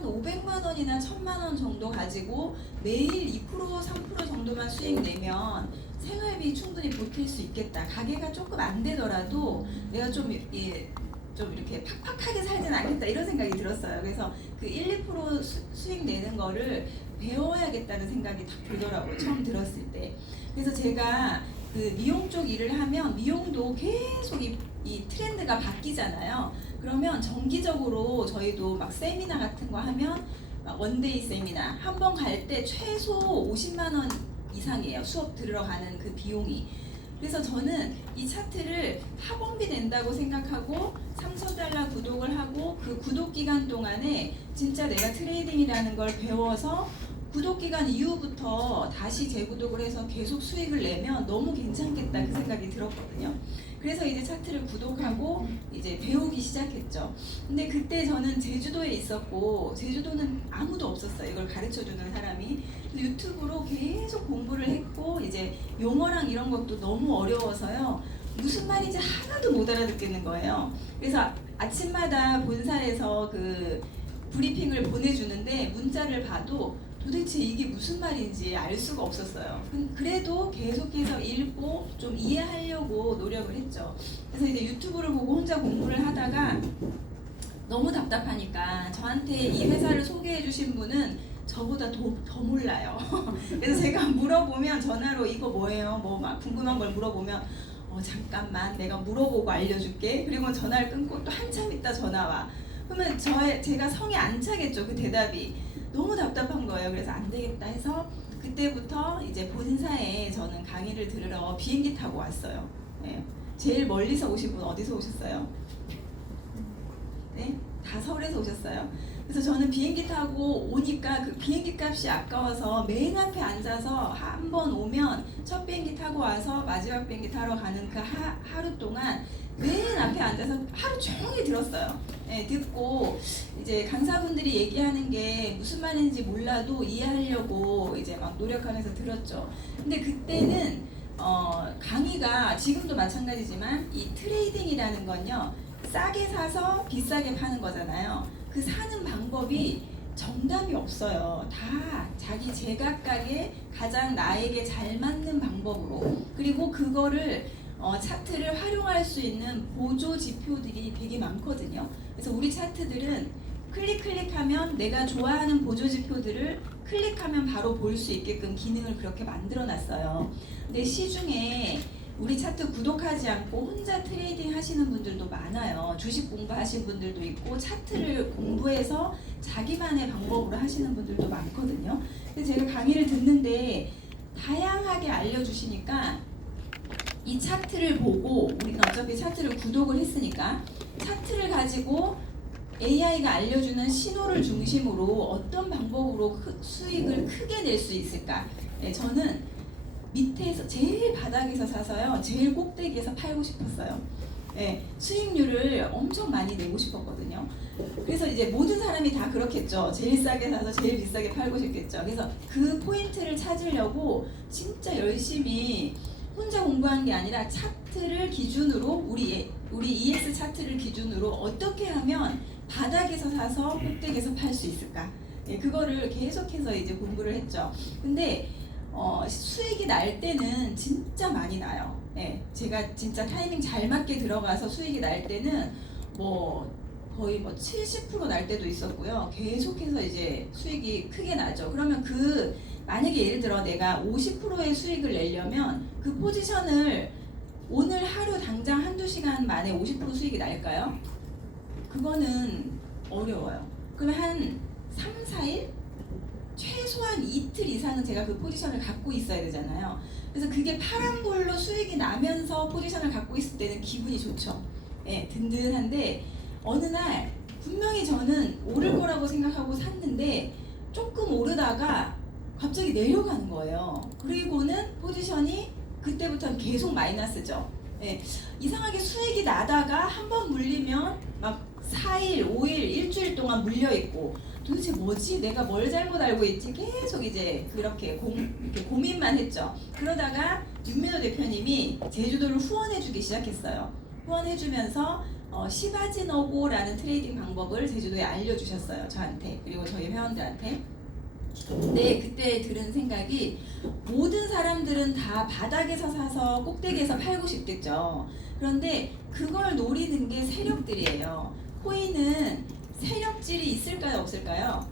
한 500만 원이나 1000만 원 정도 가지고 매일 2% 3% 정도만 수익 내면 생활비 충분히 버틸 수 있겠다. 가게가 조금 안 되더라도 내가 좀 이렇게 팍팍하게 살진 않겠다 이런 생각이 들었어요. 그래서 그 1, 2% 수익 내는 거를 배워야겠다는 생각이 딱 들더라고요. 처음 들었을 때. 그래서 제가 그 미용 쪽 일을 하면 미용도 계속 이 트렌드가 바뀌잖아요. 그러면 정기적으로 저희도 막 세미나 같은 거 하면 막 원데이 세미나 한 번 갈 때 최소 50만 원 이상이에요. 수업 들으러 가는 그 비용이. 그래서 저는 이 차트를 학원비 낸다고 생각하고 삼성달러 구독을 하고 그 구독 기간 동안에 진짜 내가 트레이딩이라는 걸 배워서 구독 기간 이후부터 다시 재구독을 해서 계속 수익을 내면 너무 괜찮겠다 그 생각이 들었거든요. 그래서 이제 차트를 구독하고 이제 배우기 시작했죠. 근데 그때 저는 제주도에 있었고 제주도는 아무도 없었어요. 이걸 가르쳐주는 사람이. 유튜브로 계속 공부를 했고 이제 용어랑 이런 것도 너무 어려워서요. 무슨 말인지 하나도 못 알아듣겠는 거예요. 그래서 아침마다 본사에서 그 브리핑을 보내주는데 문자를 봐도 도대체 이게 무슨 말인지 알 수가 없었어요. 그래도 계속해서 읽고 좀 이해하려고 노력을 했죠. 그래서 이제 유튜브를 보고 혼자 공부를 하다가 너무 답답하니까 저한테 이 회사를 소개해 주신 분은 저보다 더 몰라요. 그래서 제가 물어보면 전화로 이거 뭐예요? 뭐 막 궁금한 걸 물어보면 잠깐만 내가 물어보고 알려줄게. 그리고 전화를 끊고 또 한참 있다 전화 와. 그러면 제가 성에 안 차겠죠. 그 대답이. 너무 답답한 거예요. 그래서 안 되겠다 해서 그때부터 이제 본사에 저는 강의를 들으러 비행기 타고 왔어요. 네. 제일 멀리서 오신 분 어디서 오셨어요? 네? 다 서울에서 오셨어요. 그래서 저는 비행기 타고 오니까 그 비행기 값이 아까워서 맨 앞에 앉아서 한 번 오면 첫 비행기 타고 와서 마지막 비행기 타러 가는 그 하루 동안 맨 앞에 앉아서 하루 종일 들었어요. 네, 듣고 이제 강사분들이 얘기하는 게 무슨 말인지 몰라도 이해하려고 이제 막 노력하면서 들었죠. 근데 그때는 강의가 지금도 마찬가지지만 이 트레이딩이라는 건요. 싸게 사서 비싸게 파는 거잖아요. 그 사는 방법이 정답이 없어요. 다 자기 제각각의 가장 나에게 잘 맞는 방법으로 그리고 그거를 차트를 활용할 수 있는 보조 지표들이 되게 많거든요. 그래서 우리 차트들은 클릭하면 내가 좋아하는 보조 지표들을 클릭하면 바로 볼 수 있게끔 기능을 그렇게 만들어 놨어요. 근데 시중에 우리 차트 구독하지 않고 혼자 트레이딩 하시는 분들도 많아요. 주식 공부하신 분들도 있고 차트를 공부해서 자기만의 방법으로 하시는 분들도 많거든요. 그래서 제가 강의를 듣는데 다양하게 알려주시니까 이 차트를 보고 우리는 어차피 차트를 구독을 했으니까 차트를 가지고 AI가 알려주는 신호를 중심으로 어떤 방법으로 수익을 크게 낼 수 있을까? 네, 저는 밑에서 제일 바닥에서 사서요. 제일 꼭대기에서 팔고 싶었어요. 네, 수익률을 엄청 많이 내고 싶었거든요. 그래서 이제 모든 사람이 다 그렇겠죠. 제일 싸게 사서 제일 비싸게 팔고 싶겠죠. 그래서 그 포인트를 찾으려고 진짜 열심히 혼자 공부한 게 아니라 차트를 기준으로 우리 ES 차트를 기준으로 어떻게 하면 바닥에서 사서 꼭대기에서 팔 수 있을까? 네, 그거를 계속해서 이제 공부를 했죠. 근데 수익이 날 때는 진짜 많이 나요. 네, 제가 진짜 타이밍 잘 맞게 들어가서 수익이 날 때는 거의 70% 날 때도 있었고요. 계속해서 이제 수익이 크게 나죠. 그러면 만약에 예를 들어 내가 50%의 수익을 내려면 그 포지션을 오늘 하루 당장 한두 시간 만에 50% 수익이 날까요? 그거는 어려워요. 그러면 한 3, 4일? 최소한 이틀 이상은 제가 그 포지션을 갖고 있어야 되잖아요. 그래서 그게 파란불로 수익이 나면서 포지션을 갖고 있을 때는 기분이 좋죠. 예, 든든한데 어느 날 분명히 저는 오를 거라고 생각하고 샀는데 조금 오르다가 갑자기 내려가는 거예요. 그리고는 포지션이 그때부터는 계속 마이너스죠. 예, 이상하게 수익이 나다가 한번 물리면 막 4일, 5일, 일주일 동안 물려있고 도대체 뭐지? 내가 뭘 잘못 알고 있지? 계속 이제 이렇게 고민만 했죠. 그러다가 윤민호 대표님이 제주도를 후원해주기 시작했어요. 후원해주면서 시바지너고라는 트레이딩 방법을 제주도에 알려주셨어요. 저한테 그리고 저희 회원들한테. 네, 그때 들은 생각이 모든 사람들은 다 바닥에서 사서 꼭대기에서 팔고 싶겠죠. 그런데 그걸 노리는 게 세력들이에요. 코인은 세력질이 있을까요, 없을까요?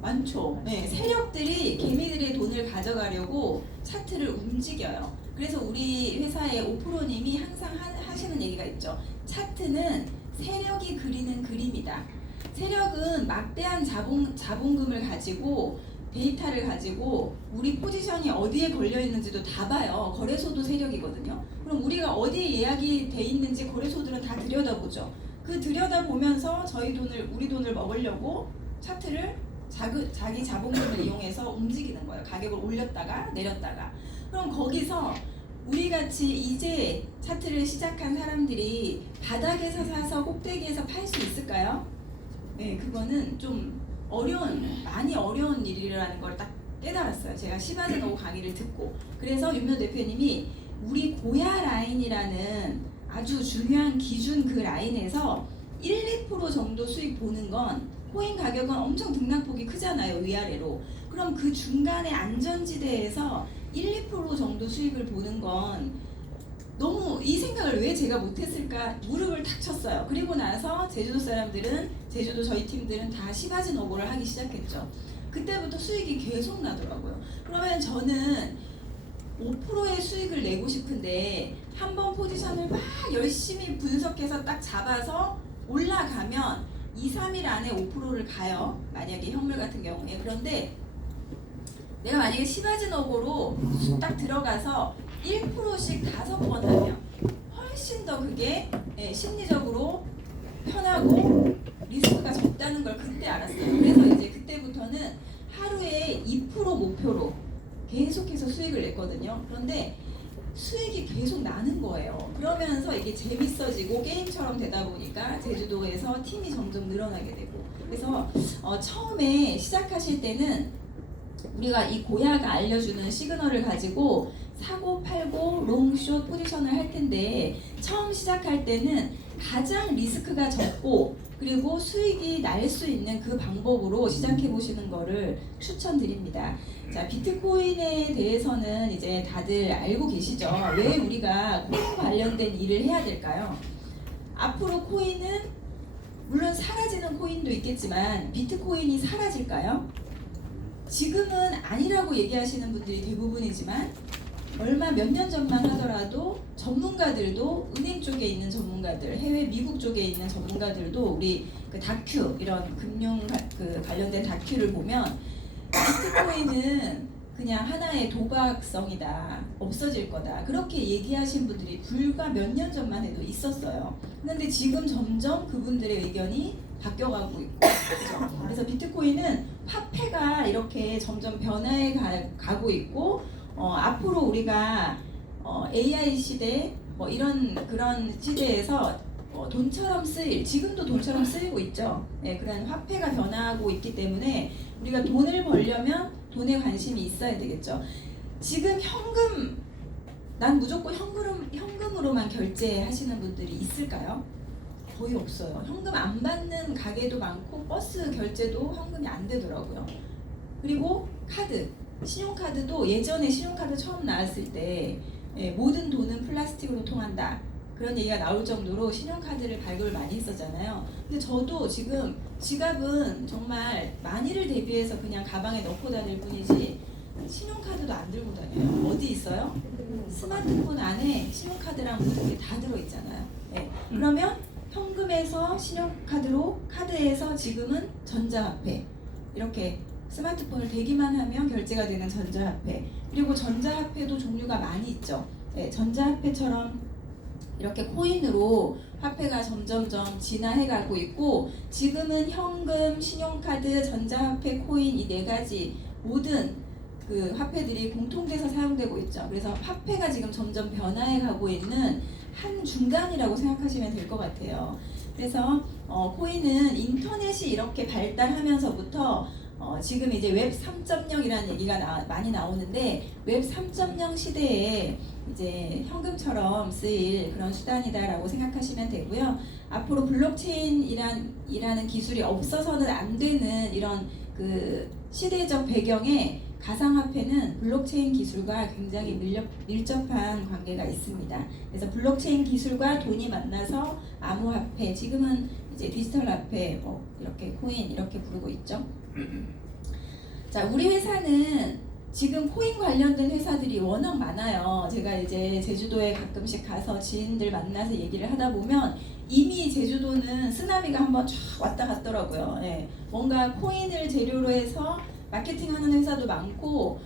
많죠. 네, 세력들이 개미들의 돈을 가져가려고 차트를 움직여요. 그래서 우리 회사의 오프로님이 항상 하시는 얘기가 있죠. 차트는 세력이 그리는 그림이다. 세력은 막대한 자본금을 가지고 데이터를 가지고 우리 포지션이 어디에 걸려 있는지도 다 봐요. 거래소도 세력이거든요. 그럼 우리가 어디에 예약이 돼 있는지 거래소들은 다 들여다보죠. 그 들여다보면서 우리 돈을 먹으려고 차트를 자기 자본금을 이용해서 움직이는 거예요. 가격을 올렸다가 내렸다가. 그럼 거기서 우리같이 이제 차트를 시작한 사람들이 바닥에서 사서 꼭대기에서 팔 수 있을까요? 네, 그거는 좀 많이 어려운 일이라는 걸 딱 깨달았어요. 제가 시바지노고 강의를 듣고. 그래서 윤명 대표님이 우리 고야 라인이라는 아주 중요한 기준 그 라인에서 1, 2% 정도 수익 보는 건 코인 가격은 엄청 등락폭이 크잖아요. 위아래로. 그럼 그 중간의 안전지대에서 1, 2% 정도 수익을 보는 건 너무 이 생각을 왜 제가 못했을까 무릎을 탁 쳤어요. 그리고 나서 제주도 저희 팀들은 다 시바지노고를 하기 시작했죠. 그때부터 수익이 계속 나더라고요. 그러면 저는 5%의 수익을 내고 싶은데 한번 포지션을 막 열심히 분석해서 딱 잡아서 올라가면 2, 3일 안에 5%를 가요. 만약에 현물 같은 경우에. 그런데 내가 만약에 시바지노고로 딱 들어가서 1%씩 5번 하면 훨씬 더 그게 심리적으로 편하고 리스크가 적다는 걸 그때 알았어요. 그래서 이제 그때부터는 하루에 2% 목표로 계속해서 수익을 냈거든요. 그런데 수익이 계속 나는 거예요. 그러면서 이게 재밌어지고 게임처럼 되다 보니까 제주도에서 팀이 점점 늘어나게 되고. 그래서 처음에 시작하실 때는 우리가 이 고야가 알려주는 시그널을 가지고 사고 팔고 롱숏 포지션을 할 텐데, 처음 시작할 때는 가장 리스크가 적고 그리고 수익이 날 수 있는 그 방법으로 시작해 보시는 거를 추천드립니다. 자, 비트코인에 대해서는 이제 다들 알고 계시죠? 왜 우리가 코인 관련된 일을 해야 될까요? 앞으로 코인은 물론 사라지는 코인도 있겠지만 비트코인이 사라질까요? 지금은 아니라고 얘기하시는 분들이 대부분이지만 몇 년 전만 하더라도 전문가들도, 은행 쪽에 있는 전문가들, 해외 미국 쪽에 있는 전문가들도 우리 그 다큐, 이런 금융 관련된 다큐를 보면 비트코인은 그냥 하나의 도박성이다, 없어질 거다, 그렇게 얘기하신 분들이 불과 몇 년 전만 해도 있었어요. 그런데 지금 점점 그분들의 의견이 바뀌어가고 있고, 그렇죠? 그래서 비트코인은 화폐가 이렇게 점점 변화해 가고 있고, 앞으로 우리가 AI 시대 그런 시대에서 돈처럼 지금도 돈처럼 쓰이고 있죠. 네, 그런 화폐가 변화하고 있기 때문에 우리가 돈을 벌려면 돈에 관심이 있어야 되겠죠. 지금 난 무조건 현금으로만 결제하시는 분들이 있을까요? 거의 없어요. 현금 안 받는 가게도 많고 버스 결제도 현금이 안 되더라고요. 그리고 신용카드도 예전에 신용카드 처음 나왔을 때 모든 돈은 플라스틱으로 통한다, 그런 얘기가 나올 정도로 신용카드를 발급을 많이 했었잖아요. 근데 저도 지금 지갑은 정말 만일을 대비해서 그냥 가방에 넣고 다닐 뿐이지 신용카드도 안 들고 다녀요. 어디 있어요? 스마트폰 안에 신용카드랑 모든 게 다 들어있잖아요. 네. 그러면 현금에서 신용카드로, 카드에서 지금은 전자화폐, 이렇게 스마트폰을 대기만 하면 결제가 되는 전자화폐, 그리고 전자화폐도 종류가 많이 있죠. 네, 전자화폐처럼 이렇게 코인으로 화폐가 점점점 진화해가고 있고, 지금은 현금, 신용카드, 전자화폐, 코인, 이 네 가지 모든 그 화폐들이 공통돼서 사용되고 있죠. 그래서 화폐가 지금 점점 변화해가고 있는 한 중간이라고 생각하시면 될 것 같아요. 그래서 코인은 인터넷이 이렇게 발달하면서부터 지금 이제 웹 3.0이라는 얘기가 많이 나오는데, 웹 3.0 시대에 이제 현금처럼 쓰일 그런 수단이다라고 생각하시면 되고요. 앞으로 블록체인이라는 기술이 없어서는 안 되는 이런 그 시대적 배경에 가상화폐는 블록체인 기술과 굉장히 밀접한 관계가 있습니다. 그래서 블록체인 기술과 돈이 만나서 암호화폐, 지금은 이제 디지털 화폐, 뭐 이렇게 코인 이렇게 부르고 있죠. 자, 우리 회사는 지금 코인 관련된 회사들이 워낙 많아요. 제가 이제 제주도에 가끔씩 가서 지인들 만나서 얘기를 하다 보면 이미 제주도는 쓰나미가 한번 쫙 왔다 갔더라고요. 예. 뭔가 코인을 재료로 해서 마케팅하는 회사도 많고,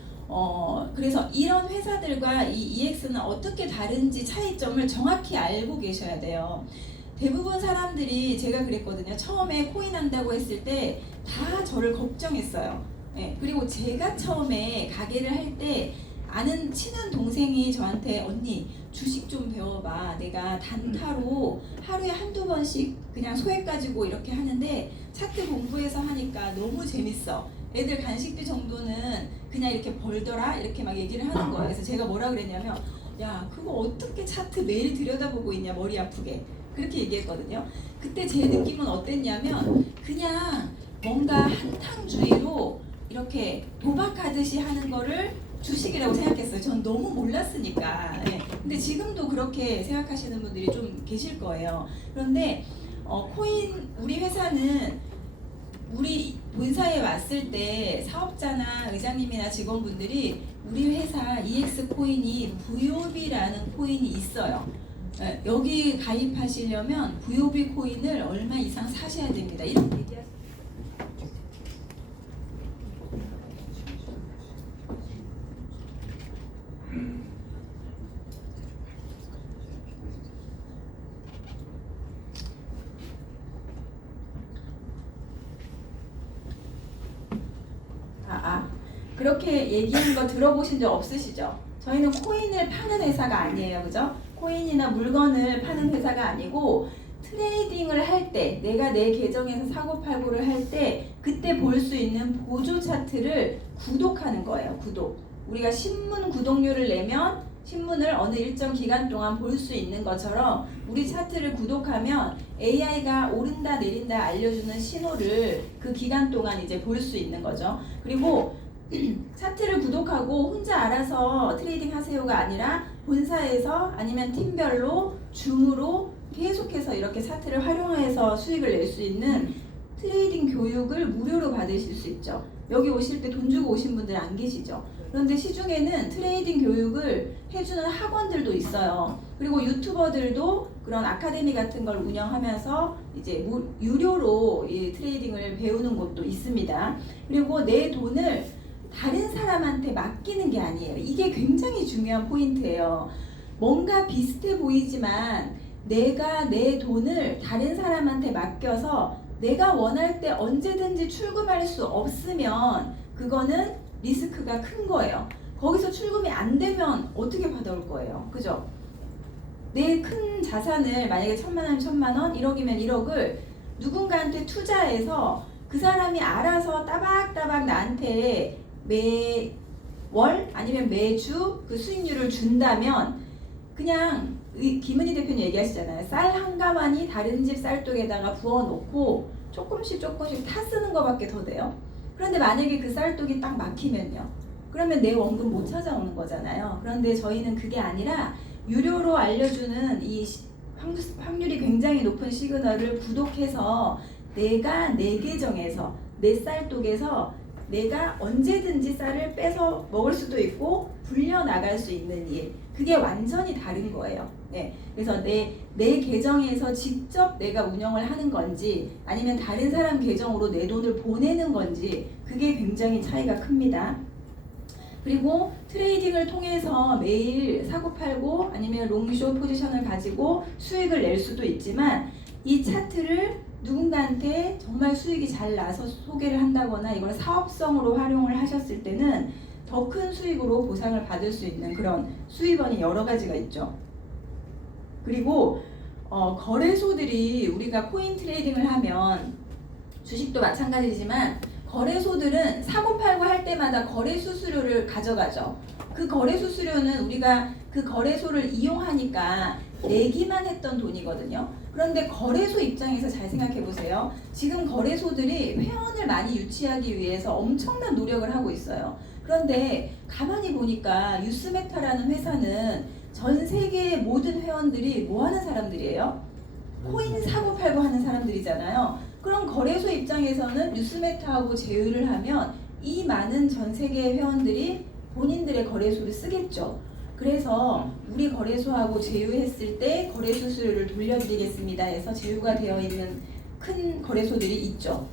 그래서 이런 회사들과 이 EX는 어떻게 다른지 차이점을 정확히 알고 계셔야 돼요. 대부분 사람들이, 제가 그랬거든요. 처음에 코인 한다고 했을 때 다 저를 걱정했어요. 예, 그리고 제가 처음에 가게를 할 때 아는 친한 동생이 저한테 언니 주식 좀 배워봐. 내가 단타로 하루에 한두 번씩 그냥 소액 가지고 이렇게 하는데 차트 공부해서 하니까 너무 재밌어. 애들 간식비 정도는 그냥 이렇게 벌더라 이렇게 막 얘기를 하는 거예요. 그래서 제가 뭐라 그랬냐면 야 그거 어떻게 차트 매일 들여다보고 있냐 머리 아프게 그렇게 얘기했거든요. 그때 제 느낌은 어땠냐면 그냥 뭔가 한탕주의로 이렇게 도박하듯이 하는 거를 주식이라고 생각했어요. 전 너무 몰랐으니까. 예. 근데 지금도 그렇게 생각하시는 분들이 좀 계실 거예요. 그런데 코인 우리 회사는 우리 본사에 왔을 때 사업자나 의장님이나 직원분들이 우리 회사 EX 코인이 VOB라는 코인이 있어요. 예. 여기 가입하시려면 VOB 코인을 얼마 이상 사셔야 됩니다. 이렇게 얘기하세요. 그렇게 얘기하는 거 들어보신 적 없으시죠? 저희는 코인을 파는 회사가 아니에요. 그죠? 코인이나 물건을 파는 회사가 아니고 트레이딩을 할 때 내가 내 계정에서 사고팔고를 할 때 그때 볼 수 있는 보조 차트를 구독하는 거예요. 구독. 우리가 신문 구독료를 내면 신문을 어느 일정 기간 동안 볼 수 있는 것처럼 우리 차트를 구독하면 AI가 오른다 내린다 알려주는 신호를 그 기간 동안 이제 볼 수 있는 거죠. 그리고 차트를 구독하고 혼자 알아서 트레이딩 하세요가 아니라 본사에서 아니면 팀별로 줌으로 계속해서 이렇게 차트를 활용해서 수익을 낼 수 있는 트레이딩 교육을 무료로 받으실 수 있죠. 여기 오실 때 돈 주고 오신 분들 안 계시죠. 그런데 시중에는 트레이딩 교육을 해주는 학원들도 있어요. 그리고 유튜버들도 그런 아카데미 같은 걸 운영하면서 이제 유료로 이 트레이딩을 배우는 곳도 있습니다. 그리고 내 돈을 다른 사람한테 맡기는 게 아니에요. 이게 굉장히 중요한 포인트예요. 뭔가 비슷해 보이지만 내가 내 돈을 다른 사람한테 맡겨서 내가 원할 때 언제든지 출금할 수 없으면 그거는 리스크가 큰 거예요. 거기서 출금이 안 되면 어떻게 받아올 거예요? 그죠? 내 큰 자산을 만약에 1,000만 원이면 1,000만 원, 1억이면 1억을 누군가한테 투자해서 그 사람이 알아서 따박따박 나한테 매월 아니면 매주 그 수익률을 준다면 그냥 김은희 대표님 얘기하시잖아요. 쌀 한 가마니 다른 집 쌀독에다가 부어놓고 조금씩 타 쓰는 것밖에 더 돼요. 그런데 만약에 그 쌀독이 딱 막히면요. 그러면 내 원금 못 찾아오는 거잖아요. 그런데 저희는 그게 아니라 유료로 알려주는 이 확률이 굉장히 높은 시그널을 구독해서 내가 내 계정에서 내 쌀독에서 내가 언제든지 쌀을 빼서 먹을 수도 있고 불려 나갈 수 있는 일, 그게 완전히 다른 거예요. 네. 그래서 내 계정에서 직접 내가 운영을 하는 건지 아니면 다른 사람 계정으로 내 돈을 보내는 건지 그게 굉장히 차이가 큽니다. 그리고 트레이딩을 통해서 매일 사고팔고 아니면 롱숏 포지션을 가지고 수익을 낼 수도 있지만 이 차트를 누군가한테 정말 수익이 잘 나서 소개를 한다거나 이걸 사업성으로 활용을 하셨을 때는 더 큰 수익으로 보상을 받을 수 있는 그런 수입원이 여러 가지가 있죠. 그리고 거래소들이 우리가 코인 트레이딩을 하면 주식도 마찬가지지만 거래소들은 사고팔고 할 때마다 거래 수수료를 가져가죠. 그 거래 수수료는 우리가 그 거래소를 이용하니까 내기만 했던 돈이거든요. 그런데 거래소 입장에서 잘 생각해 보세요. 지금 거래소들이 회원을 많이 유치하기 위해서 엄청난 노력을 하고 있어요. 그런데 가만히 보니까 유스메타라는 회사는 전 세계의 모든 회원들이 뭐 하는 사람들이에요? 코인 사고 팔고 하는 사람들이잖아요. 그럼 거래소 입장에서는 유스메타하고 제휴를 하면 이 많은 전 세계 회원들이 본인들의 거래소를 쓰겠죠. 그래서 우리 거래소하고 제휴했을 때 거래 수수료를 돌려드리겠습니다 해서 제휴가 되어 있는 큰 거래소들이 있죠.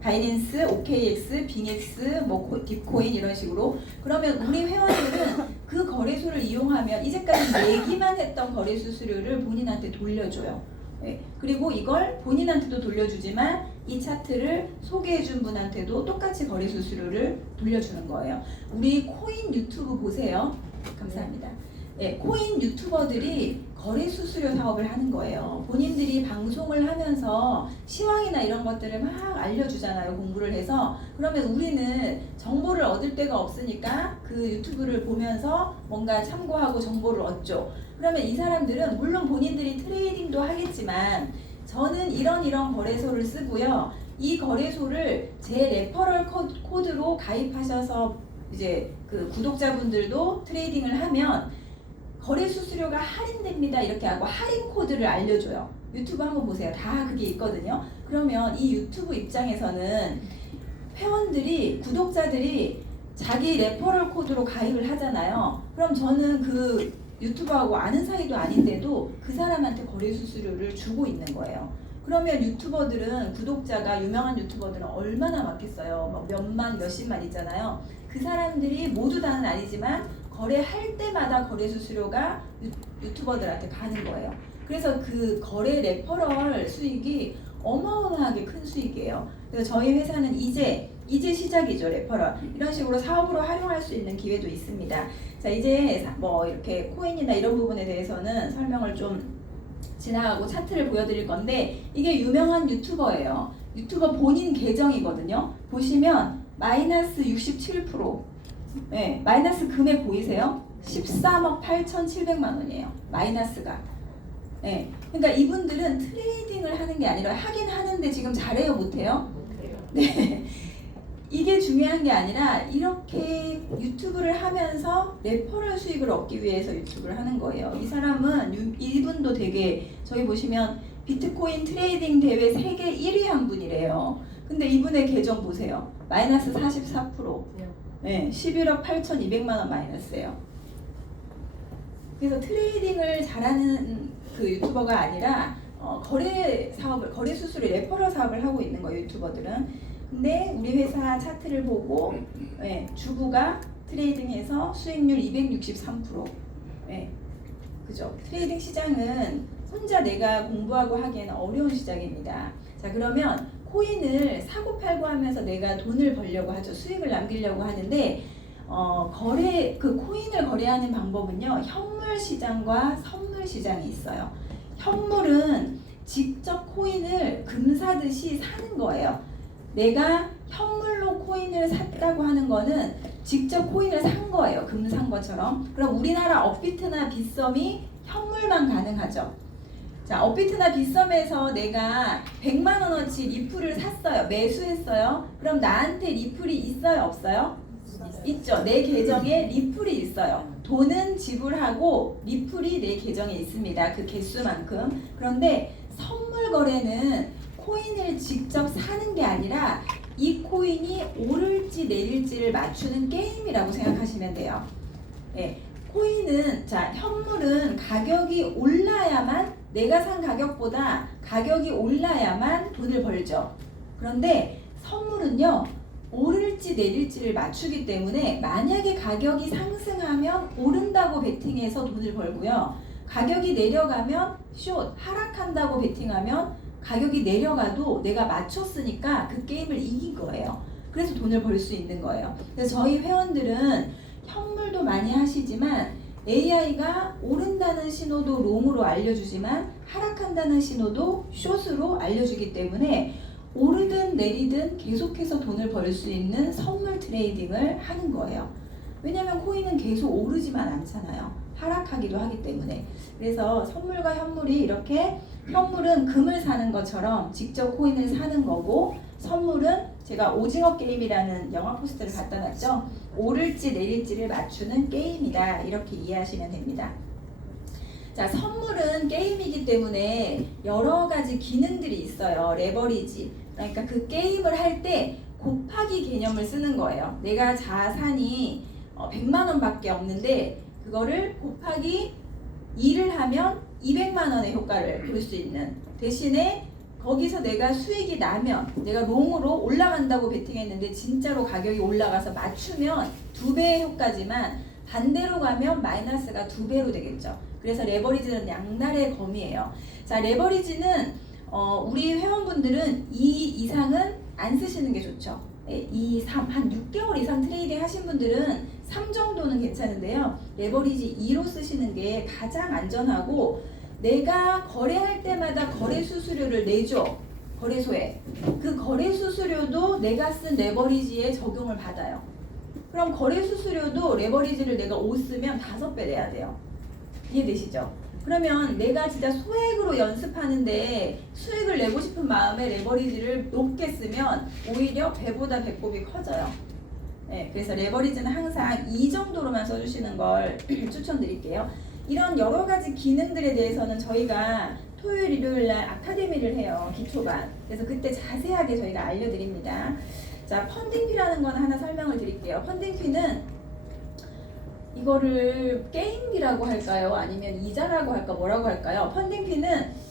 바이낸스, OKX, 빙엑스, 뭐 딥코인 이런 식으로. 그러면 우리 회원들은 그 거래소를 이용하면 이제까지 내기만 했던 거래 수수료를 본인한테 돌려줘요. 네. 그리고 이걸 본인한테도 돌려주지만 이 차트를 소개해준 분한테도 똑같이 거래 수수료를 돌려주는 거예요. 우리 코인 유튜브 보세요. 감사합니다. 네, 코인 유튜버들이 거래 수수료 사업을 하는 거예요. 본인들이 방송을 하면서 시황이나 이런 것들을 막 알려주잖아요. 공부를 해서. 그러면 우리는 정보를 얻을 데가 없으니까 그 유튜브를 보면서 뭔가 참고하고 정보를 얻죠. 그러면 이 사람들은 물론 본인들이 트레이딩도 하겠지만 저는 이런 거래소를 쓰고요. 이 거래소를 제 레퍼럴 코드로 가입하셔서 이제 그 구독자분들도 트레이딩을 하면 거래 수수료가 할인됩니다 이렇게 하고 할인 코드를 알려줘요. 유튜브 한번 보세요. 다 그게 있거든요. 그러면 이 유튜브 입장에서는 회원들이 구독자들이 자기 레퍼럴 코드로 가입을 하잖아요. 그럼 저는 그 유튜버하고 아는 사이도 아닌데도 그 사람한테 거래 수수료를 주고 있는 거예요. 그러면 유튜버들은 구독자가 유명한 유튜버들은 얼마나 많겠어요. 뭐 몇만 몇십만 있잖아요. 그 사람들이 모두 다는 아니지만 거래할 때마다 거래 수수료가 유튜버들한테 가는 거예요. 그래서 그 거래 레퍼럴 수익이 어마어마하게 큰 수익이에요. 그래서 저희 회사는 이제 시작이죠. 레퍼럴 이런 식으로 사업으로 활용할 수 있는 기회도 있습니다. 자, 이제 뭐 이렇게 코인이나 이런 부분에 대해서는 설명을 좀 지나가고 차트를 보여드릴 건데 이게 유명한 유튜버예요. 유튜버 본인 계정이거든요. 보시면 마이너스 67%. 네, 마이너스 금액 보이세요? 13억 8,700만 원이에요. 마이너스가. 네, 그러니까 이분들은 트레이딩을 하는 게 아니라 하긴 하는데 지금 잘해요, 못해요? 못해요. 네. 이게 중요한 게 아니라 이렇게 유튜브를 하면서 레퍼럴 수익을 얻기 위해서 유튜브를 하는 거예요. 이 사람은 이분도 되게 저희 보시면 비트코인 트레이딩 대회 세계 1위 한 분이래요. 근데 이분의 계정 보세요. 마이너스 44%. 네, 11억 8,200만 원 마이너스예요. 그래서 트레이딩을 잘하는 그 유튜버가 아니라 거래 수수료 레퍼럴 사업을 하고 있는 거예요. 유튜버들은. 근데 우리 회사 차트를 보고 네, 주부가 트레이딩해서 수익률 263%. 네, 그죠? 트레이딩 시장은 혼자 내가 공부하고 하기에는 어려운 시장입니다. 자, 그러면 코인을 사고 팔고 하면서 내가 돈을 벌려고 하죠. 수익을 남기려고 하는데 그 코인을 거래하는 방법은요. 현물 시장과 선물 시장이 있어요. 현물은 직접 코인을 금 사듯이 사는 거예요. 내가 현물로 코인을 샀다고 하는 거는 직접 코인을 산 거예요. 금 산 것처럼. 그럼 우리나라 업비트나 빗썸이 현물만 가능하죠. 자, 업비트나 빗썸에서 내가 100만 원어치 리플을 샀어요. 매수했어요. 그럼 나한테 리플이 있어요, 없어요? 있죠. 내 계정에 리플이 있어요. 돈은 지불하고 리플이 내 계정에 있습니다. 그 개수만큼. 그런데 선물 거래는 코인을 직접 사는 게 아니라 이 코인이 오를지 내릴지를 맞추는 게임이라고 생각하시면 돼요. 네, 코인은 현물은 가격이 올라야만 내가 산 가격보다 가격이 올라야만 돈을 벌죠. 그런데 선물은요. 오를지 내릴지를 맞추기 때문에 만약에 가격이 상승하면 오른다고 베팅해서 돈을 벌고요. 가격이 내려가면 숏, 하락한다고 베팅하면 가격이 내려가도 내가 맞췄으니까 그 게임을 이긴 거예요. 그래서 돈을 벌 수 있는 거예요. 그래서 저희 회원들은 현물도 많이 하시지만 AI가 오른다는 신호도 롱으로 알려주지만 하락한다는 신호도 숏으로 알려주기 때문에 오르든 내리든 계속해서 돈을 벌 수 있는 선물 트레이딩을 하는 거예요. 왜냐면 코인은 계속 오르지만 않잖아요. 하락하기도 하기 때문에. 그래서 선물과 현물이 이렇게, 현물은 금을 사는 것처럼 직접 코인을 사는 거고, 선물은 제가 오징어 게임이라는 영화 포스터를 갖다 놨죠. 오를지 내릴지를 맞추는 게임이다. 이렇게 이해하시면 됩니다. 자, 선물은 게임이기 때문에 여러 가지 기능들이 있어요. 레버리지. 그러니까 그 게임을 할 때 곱하기 개념을 쓰는 거예요. 내가 자산이 100만 원밖에 없는데 그거를 곱하기 2를 하면 200만 원의 효과를 볼 수 있는, 대신에 거기서 내가 수익이 나면 내가 롱으로 올라간다고 베팅했는데 진짜로 가격이 올라가서 맞추면 2배의 효과지만 반대로 가면 마이너스가 2배로 되겠죠. 그래서 레버리지는 양날의 검이에요. 자, 레버리지는 우리 회원분들은 2 이상은 안 쓰시는 게 좋죠. 2, 3, 한 6개월 이상 트레이딩 하신 분들은 3 정도는 괜찮은데요. 레버리지 2로 쓰시는 게 가장 안전하고, 내가 거래할 때마다 거래 수수료를 내줘. 거래소에. 그 거래 수수료도 내가 쓴 레버리지에 적용을 받아요. 그럼 거래 수수료도 레버리지를 내가 5 쓰면 5배 내야 돼요. 이해되시죠? 그러면 내가 진짜 소액으로 연습하는데 수익을 내고 싶은 마음에 레버리지를 높게 쓰면 오히려 배보다 배꼽이 커져요. 네, 그래서 레버리지는 항상 이 정도로만 써주시는 걸 추천드릴게요. 이런 여러 가지 기능들에 대해서는 저희가 토요일, 일요일 날 아카데미를 해요. 기초반. 그래서 그때 자세하게 저희가 알려드립니다. 자, 펀딩피라는 건 하나 설명을 드릴게요. 펀딩피는 이거를 게임비라고 할까요? 아니면 이자라고 할까? 뭐라고 할까요? 펀딩피는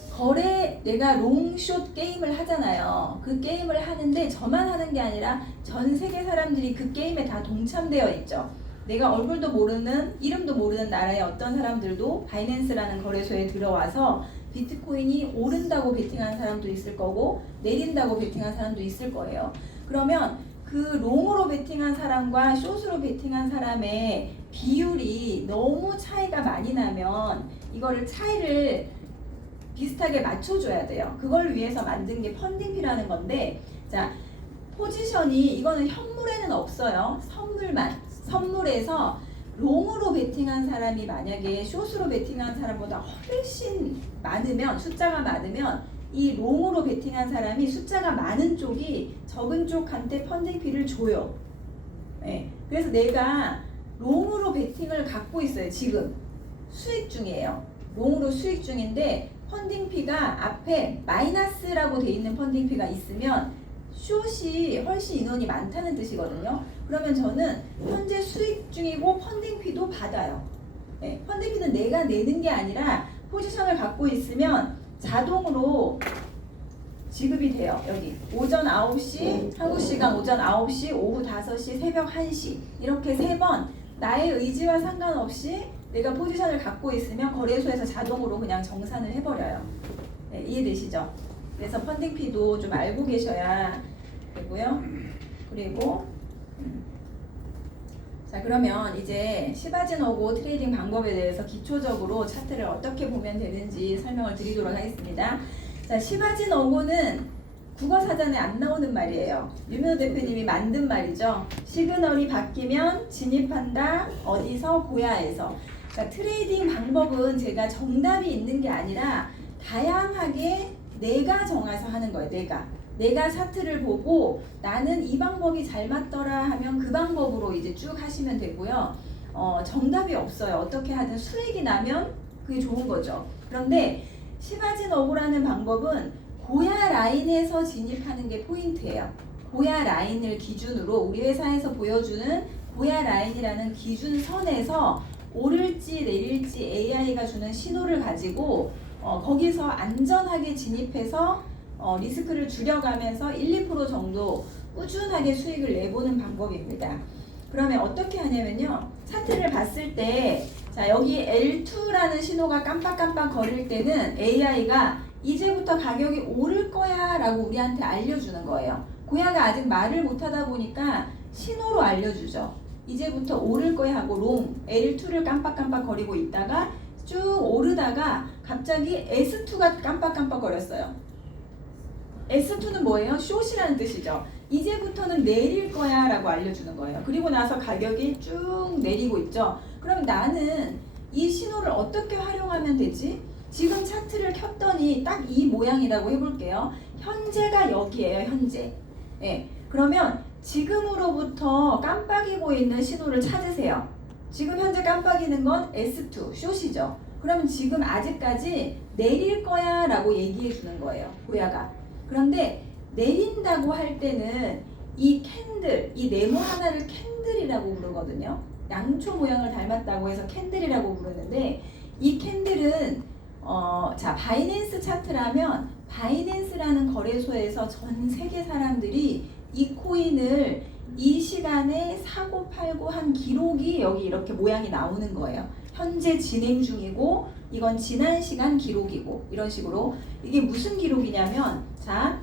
내가 롱숏 게임을 하잖아요. 그 게임을 하는데 저만 하는 게 아니라 전 세계 사람들이 그 게임에 다 동참되어 있죠. 내가 얼굴도 모르는, 이름도 모르는 나라의 어떤 사람들도 바이낸스라는 거래소에 들어와서 비트코인이 오른다고 베팅한 사람도 있을 거고 내린다고 베팅한 사람도 있을 거예요. 그러면 그 롱으로 베팅한 사람과 숏으로 베팅한 사람의 비율이 너무 차이가 많이 나면 이거를 차이를 비슷하게 맞춰줘야 돼요. 그걸 위해서 만든 게 펀딩피라는 건데, 자, 포지션이 이거는 현물에는 없어요. 선물에서 롱으로 베팅한 사람이 만약에 숏으로 베팅한 사람보다 훨씬 많으면, 숫자가 많으면 이 롱으로 베팅한 사람이 숫자가 많은 쪽이 적은 쪽한테 펀딩피를 줘요. 네. 그래서 내가 롱으로 베팅을 갖고 있어요. 지금 수익 중이에요. 롱으로 수익 중인데 펀딩피가 앞에 마이너스라고 돼 있는 펀딩피가 있으면 숏이 훨씬 인원이 많다는 뜻이거든요. 그러면 저는 현재 수익 중이고 펀딩피도 받아요. 네. 펀딩피는 내가 내는 게 아니라 포지션을 갖고 있으면 자동으로 지급이 돼요. 여기 오전 9시 한국 시간 오전 9시, 오후 5시, 새벽 1시 이렇게 3번 나의 의지와 상관없이 내가 포지션을 갖고 있으면 거래소에서 자동으로 그냥 정산을 해버려요. 네, 이해되시죠? 그래서 펀딩피도 좀 알고 계셔야 되고요. 그리고 자, 그러면 이제 시바지노고 트레이딩 방법에 대해서 기초적으로 차트를 어떻게 보면 되는지 설명을 드리도록 하겠습니다. 자, 시바지노고는 국어사전에 안 나오는 말이에요. 유명호 대표님이 만든 말이죠. 시그널이 바뀌면 진입한다. 어디서? 고야에서. 자, 트레이딩 방법은 제가 정답이 있는 게 아니라 다양하게 내가 정해서 하는 거예요. 내가 차트를 보고 나는 이 방법이 잘 맞더라 하면 그 방법으로 이제 쭉 하시면 되고요. 정답이 없어요. 어떻게 하든 수익이 나면 그게 좋은 거죠. 그런데 시바지노고라는 방법은 고야 라인에서 진입하는 게 포인트예요. 고야 라인을 기준으로 우리 회사에서 보여주는 고야 라인이라는 기준선에서 오를지 내릴지 AI가 주는 신호를 가지고 거기서 안전하게 진입해서 리스크를 줄여가면서 1, 2% 정도 꾸준하게 수익을 내보는 방법입니다. 그러면 어떻게 하냐면요. 차트를 봤을 때 자, 여기 L2라는 신호가 깜빡깜빡 거릴 때는 AI가 이제부터 가격이 오를 거야 라고 우리한테 알려주는 거예요. 고야가 아직 말을 못하다 보니까 신호로 알려주죠. 이제부터 오를 거야 하고 롱 L2를 깜빡깜빡 거리고 있다가 쭉 오르다가 갑자기 S2가 깜빡깜빡 거렸어요. S2는 뭐예요? 숏이라는 뜻이죠. 이제부터는 내릴 거야 라고 알려주는 거예요. 그리고 나서 가격이 쭉 내리고 있죠. 그럼 나는 이 신호를 어떻게 활용하면 되지? 지금 차트를 켰더니 딱 이 모양이라고 해볼게요. 현재가 여기에요. 현재. 예. 그러면 지금으로부터 깜빡이고 있는 신호를 찾으세요. 지금 현재 깜빡이는 건 S2, 숏이죠. 그러면 지금 아직까지 내릴 거야 라고 얘기해 주는 거예요. 고야가. 그런데 내린다고 할 때는 이 캔들, 이 네모 하나를 캔들이라고 부르거든요. 양초 모양을 닮았다고 해서 캔들이라고 부르는데 이 캔들은 자, 바이낸스 차트라면 바이낸스라는 거래소에서 전 세계 사람들이 이 코인을 이 시간에 사고 팔고 한 기록이 여기 이렇게 모양이 나오는 거예요. 현재 진행 중이고 이건 지난 시간 기록이고 이런 식으로 이게 무슨 기록이냐면 자,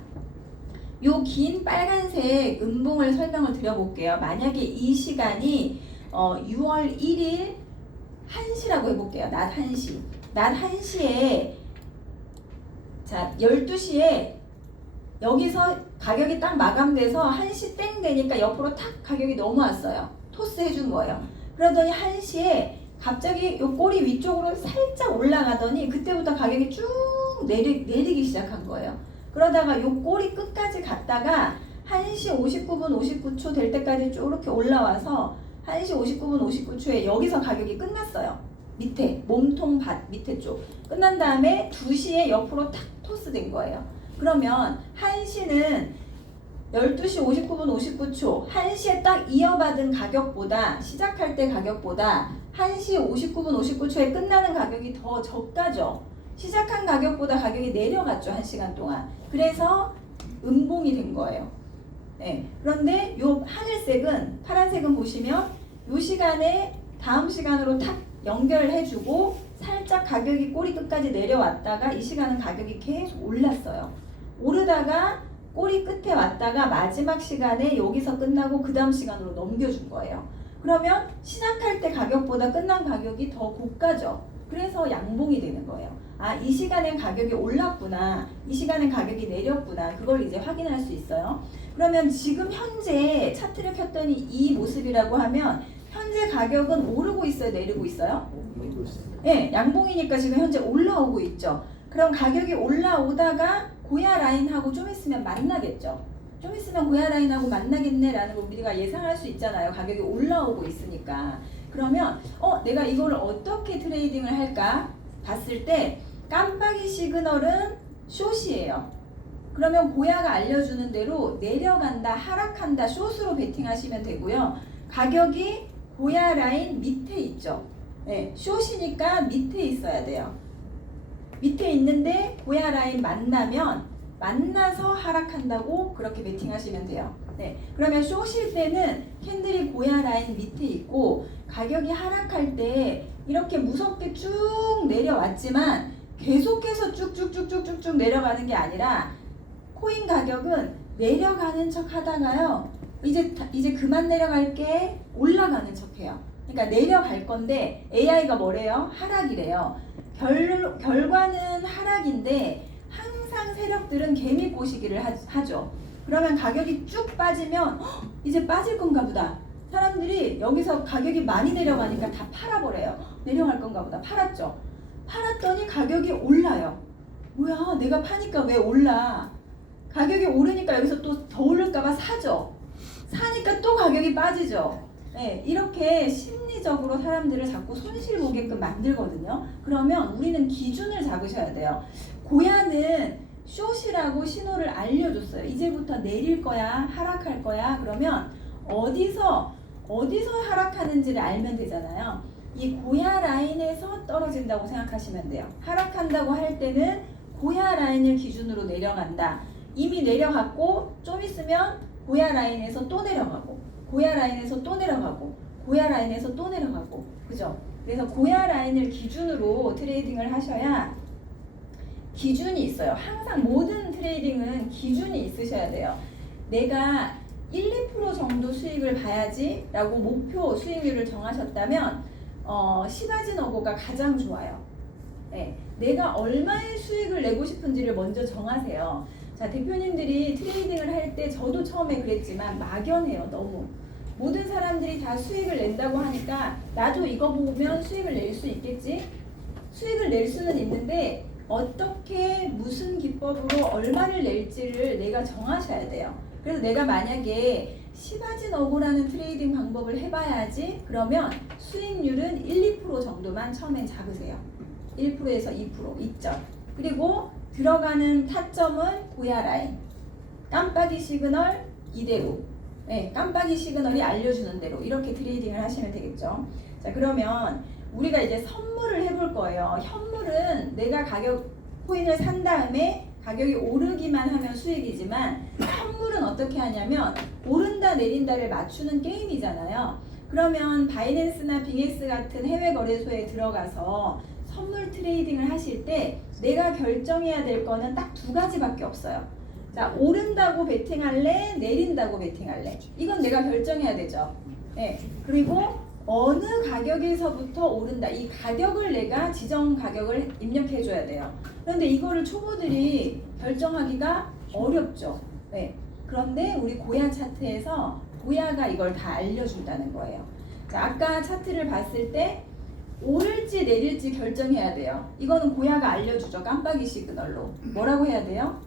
요 긴 빨간색 음봉을 설명을 드려볼게요. 만약에 이 시간이 6월 1일 1시라고 해볼게요. 낮 1시. 낮 1시에 자 12시에 여기서 가격이 딱 마감돼서 1시 땡 되니까 옆으로 탁 가격이 넘어왔어요. 토스 해준 거예요. 그러더니 1시에 갑자기 요 꼬리 위쪽으로 살짝 올라가더니 그때부터 가격이 쭉 내리기 시작한 거예요. 그러다가 요 꼬리 끝까지 갔다가 1시 59분 59초 될 때까지 쭉 이렇게 올라와서 1시 59분 59초에 여기서 가격이 끝났어요. 밑에 몸통 밭 밑에 쪽 끝난 다음에 2시에 옆으로 탁 토스된 거예요. 그러면 1시는 12시 59분 59초 1시에 딱 이어받은 가격보다 시작할 때 가격보다 1시 59분 59초에 끝나는 가격이 더 저가죠. 시작한 가격보다 가격이 내려갔죠. 1시간 동안. 그래서 음봉이 된 거예요. 네. 그런데 요 하늘색은 파란색은 보시면 요 시간에 다음 시간으로 탁 연결해주고 살짝 가격이 꼬리 끝까지 내려왔다가 이 시간은 가격이 계속 올랐어요. 오르다가 꼬리 끝에 왔다가 마지막 시간에 여기서 끝나고 그 다음 시간으로 넘겨준 거예요. 그러면 시작할 때 가격보다 끝난 가격이 더 고가죠. 그래서 양봉이 되는 거예요. 아, 이 시간엔 가격이 올랐구나. 이 시간엔 가격이 내렸구나. 그걸 이제 확인할 수 있어요. 그러면 지금 현재 차트를 켰더니 이 모습이라고 하면 현재 가격은 오르고 있어요? 내리고 있어요? 네, 양봉이니까 지금 현재 올라오고 있죠. 그럼 가격이 올라오다가 고야 라인하고 좀 있으면 만나겠죠. 좀 있으면 고야 라인하고 만나겠네라는 걸 우리가 예상할 수 있잖아요. 가격이 올라오고 있으니까. 그러면 내가 이걸 어떻게 트레이딩을 할까 봤을 때 깜빡이 시그널은 숏이에요. 그러면 고야가 알려주는 대로 내려간다, 하락한다, 숏으로 베팅하시면 되고요. 가격이 고야 라인 밑에 있죠. 네, 숏이니까 밑에 있어야 돼요. 밑에 있는데 고야 라인 만나서 하락한다고 그렇게 베팅하시면 돼요. 네, 그러면 숏일 때는 캔들이 고야 라인 밑에 있고 가격이 하락할 때 이렇게 무섭게 쭉 내려왔지만 계속해서 쭉쭉쭉쭉쭉 내려가는 게 아니라 코인 가격은 내려가는 척 하다가요. 이제 그만 내려갈게 올라가는 척해요. 그러니까 내려갈 건데 AI가 뭐래요? 하락이래요. 결과는 하락인데 항상 세력들은 개미 꼬시기를 하죠. 그러면 가격이 쭉 빠지면 이제 빠질 건가 보다. 사람들이 여기서 가격이 많이 내려가니까 다 팔아버려요. 내려갈 건가 보다. 팔았죠. 팔았더니 가격이 올라요. 뭐야, 내가 파니까 왜 올라? 가격이 오르니까 여기서 또 더 오를까봐 사죠. 사니까 또 가격이 빠지죠. 네, 이렇게 심리적으로 사람들을 자꾸 손실 보게끔 만들거든요. 그러면 우리는 기준을 잡으셔야 돼요. 고야는 숏이라고 신호를 알려줬어요. 이제부터 내릴 거야, 하락할 거야. 그러면 어디서 하락하는지를 알면 되잖아요. 이 고야 라인에서 떨어진다고 생각하시면 돼요. 하락한다고 할 때는 고야 라인을 기준으로 내려간다. 이미 내려갔고 좀 있으면 고야 라인에서 또 내려가고 고야 라인에서 또 내려가고 고야 라인에서 또 내려가고 그죠? 그래서 고야 라인을 기준으로 트레이딩을 하셔야 기준이 있어요. 항상 모든 트레이딩은 기준이 있으셔야 돼요. 내가 1, 2% 정도 수익을 봐야지 라고 목표 수익률을 정하셨다면 시바지노고가 가장 좋아요. 네, 내가 얼마의 수익을 내고 싶은지를 먼저 정하세요. 자, 대표님들이 트레이딩을 할 때 저도 처음에 그랬지만 막연해요. 너무. 모든 사람들이 다 수익을 낸다고 하니까 나도 이거 보면 수익을 낼 수 있겠지? 수익을 낼 수는 있는데 어떻게 무슨 기법으로 얼마를 낼지를 내가 정하셔야 돼요. 그래서 내가 만약에 시바진 어고라는 트레이딩 방법을 해봐야지 그러면 수익률은 1, 2% 정도만 처음엔 잡으세요. 1%에서 2%, 2점. 그리고 들어가는 타점은 고야 라인. 깜빡이 시그널 이대로. 네, 깜빡이 시그널이 알려주는 대로 이렇게 트레이딩을 하시면 되겠죠. 자, 그러면 우리가 이제 선물을 해볼 거예요. 현물은 내가 코인을 산 다음에 가격이 오르기만 하면 수익이지만 선물은 어떻게 하냐면 오른다 내린다를 맞추는 게임이잖아요. 그러면 바이낸스나 빙엑스 같은 해외 거래소에 들어가서 선물 트레이딩을 하실 때 내가 결정해야 될 거는 딱 두 가지밖에 없어요. 자, 오른다고 베팅할래? 내린다고 베팅할래? 이건 내가 결정해야 되죠. 네. 그리고 어느 가격에서부터 오른다. 이 가격을 내가 지정 가격을 입력해 줘야 돼요. 그런데 이거를 초보들이 결정하기가 어렵죠. 네. 그런데 우리 고야 차트에서 고야가 이걸 다 알려준다는 거예요. 자, 아까 차트를 봤을 때 오를지 내릴지 결정해야 돼요. 이거는 고야가 알려주죠. 깜빡이 시그널로. 뭐라고 해야 돼요?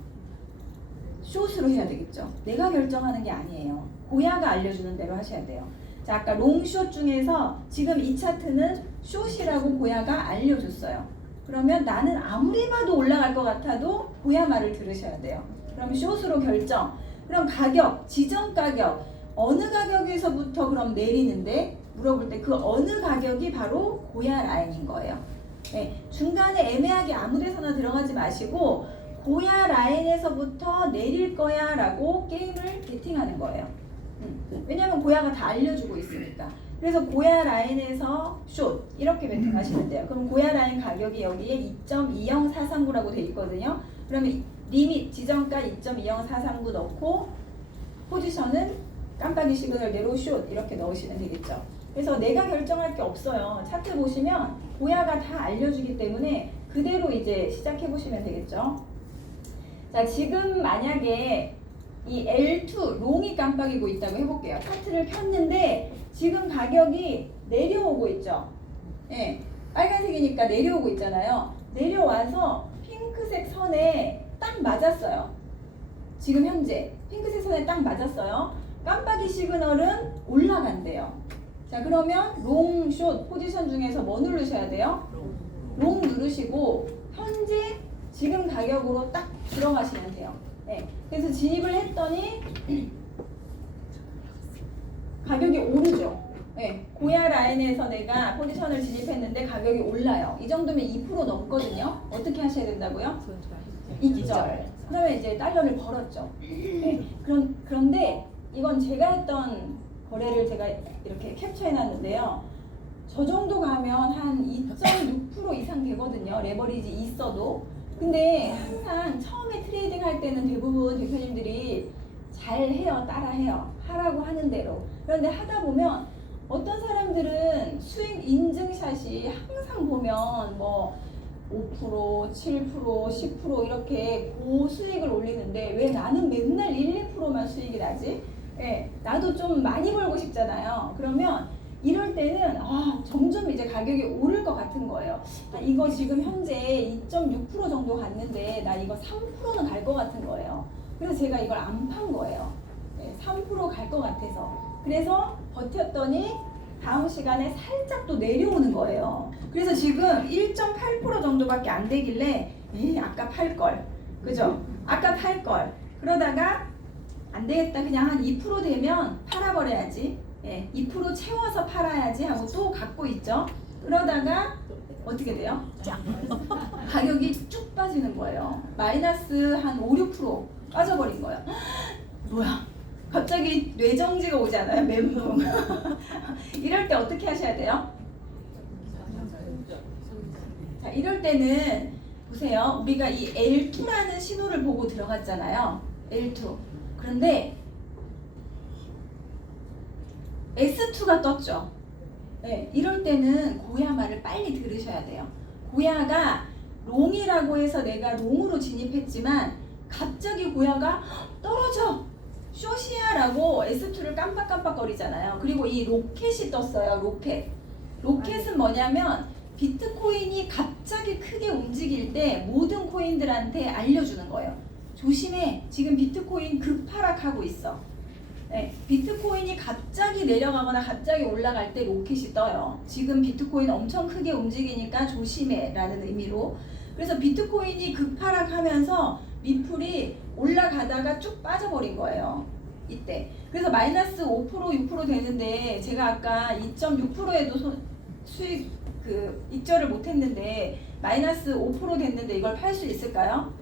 숏으로 해야 되겠죠. 내가 결정하는 게 아니에요. 고야가 알려주는 대로 하셔야 돼요. 자, 아까 롱숏 중에서 지금 이 차트는 숏이라고 고야가 알려줬어요. 그러면 나는 아무리 봐도 올라갈 것 같아도 고야 말을 들으셔야 돼요. 그럼 숏으로 결정. 그럼 가격, 지정 가격, 어느 가격에서부터 그럼 내리는데 물어볼 때 그 어느 가격이 바로 고야 라인인 거예요. 네, 중간에 애매하게 아무 데서나 들어가지 마시고 고야 라인에서부터 내릴 거야 라고 게임을 베팅하는 거예요. 왜냐면 고야가 다 알려주고 있으니까. 그래서 고야 라인에서 숏 이렇게 베팅하시면 돼요. 그럼 고야 라인 가격이 여기에 2.20439라고 돼 있거든요. 그러면 리밋 지정가 2.20439 넣고 포지션은 깜빡이 시그널대로 숏 이렇게 넣으시면 되겠죠. 그래서 내가 결정할 게 없어요. 차트 보시면 고야가 다 알려주기 때문에 그대로 이제 시작해 보시면 되겠죠. 자, 지금 만약에 이 L2 롱이 깜빡이고 있다고 해볼게요. 차트를 켰는데 지금 가격이 내려오고 있죠. 예, 빨간색이니까 내려오고 있잖아요. 내려와서 핑크색 선에 딱 맞았어요. 지금 현재 핑크색 선에 딱 맞았어요. 깜빡이 시그널은 올라간대요. 자, 그러면 롱, 숏 포지션 중에서 뭐 누르셔야 돼요? 롱 누르시고 현재 지금 가격으로 딱 들어가시면 돼요. 네. 그래서 진입을 했더니 가격이 오르죠. 네. 고야 라인에서 내가 포지션을 진입했는데 가격이 올라요. 이 정도면 2% 넘거든요. 어떻게 하셔야 된다고요? 이기절. 그러면 이제 달러를 벌었죠. 네. 그런데 이건 제가 했던 거래를 제가 이렇게 캡처해놨는데요. 저 정도 가면 한 2.6% 이상 되거든요. 레버리지 있어도. 근데 항상 처음에 트레이딩 할 때는 대부분 대표님들이 잘 해요. 따라 해요. 하라고 하는 대로. 그런데 하다 보면 어떤 사람들은 수익 인증샷이 항상 보면 뭐 5%, 7%, 10% 이렇게 고수익을 올리는데 왜 나는 맨날 1, 2%만 수익이 나지? 예, 나도 좀 많이 벌고 싶잖아요. 그러면 이럴 때는 점점 이제 가격이 오를 것 같은 거예요. 이거 지금 현재 2.6% 정도 갔는데 나 이거 3%는 갈 것 같은 거예요. 그래서 제가 이걸 안 판 거예요. 3% 갈 것 같아서. 그래서 버텼더니 다음 시간에 살짝 또 내려오는 거예요. 그래서 지금 1.8% 정도밖에 안 되길래 아까 팔걸. 그죠? 아까 팔걸. 그러다가 안 되겠다. 그냥 한 2% 되면 팔아버려야지. 2% 채워서 팔아야지 하고 또 갖고 있죠. 그러다가 어떻게 돼요? 가격이 쭉 빠지는 거예요. 마이너스 한 5, 6% 빠져버린 거예요. 뭐야? 갑자기 뇌정지가 오잖아요. 멘붕. 이럴 때 어떻게 하셔야 돼요? 자, 이럴 때는 보세요. 우리가 이 L2라는 신호를 보고 들어갔잖아요. L2. 그런데 S2가 떴죠. 네, 이럴 때는 고야 말을 빨리 들으셔야 돼요. 고야가 롱이라고 해서 내가 롱으로 진입했지만 갑자기 고야가 떨어져. 쇼시아라고 S2를 깜빡깜빡거리잖아요. 그리고 이 로켓이 떴어요. 로켓은 뭐냐면 비트코인이 갑자기 크게 움직일 때 모든 코인들한테 알려주는 거예요. 조심해. 지금 비트코인 급하락하고 있어. 네, 비트코인이 갑자기 내려가거나 갑자기 올라갈 때 로켓이 떠요. 지금 비트코인 엄청 크게 움직이니까 조심해 라는 의미로. 그래서 비트코인이 급하락하면서 리플이 올라가다가 쭉 빠져버린 거예요. 이때. 그래서 마이너스 5% 6% 되는데 제가 아까 2.6%에도 수익 익절을 못했는데 마이너스 5% 됐는데 이걸 팔 수 있을까요?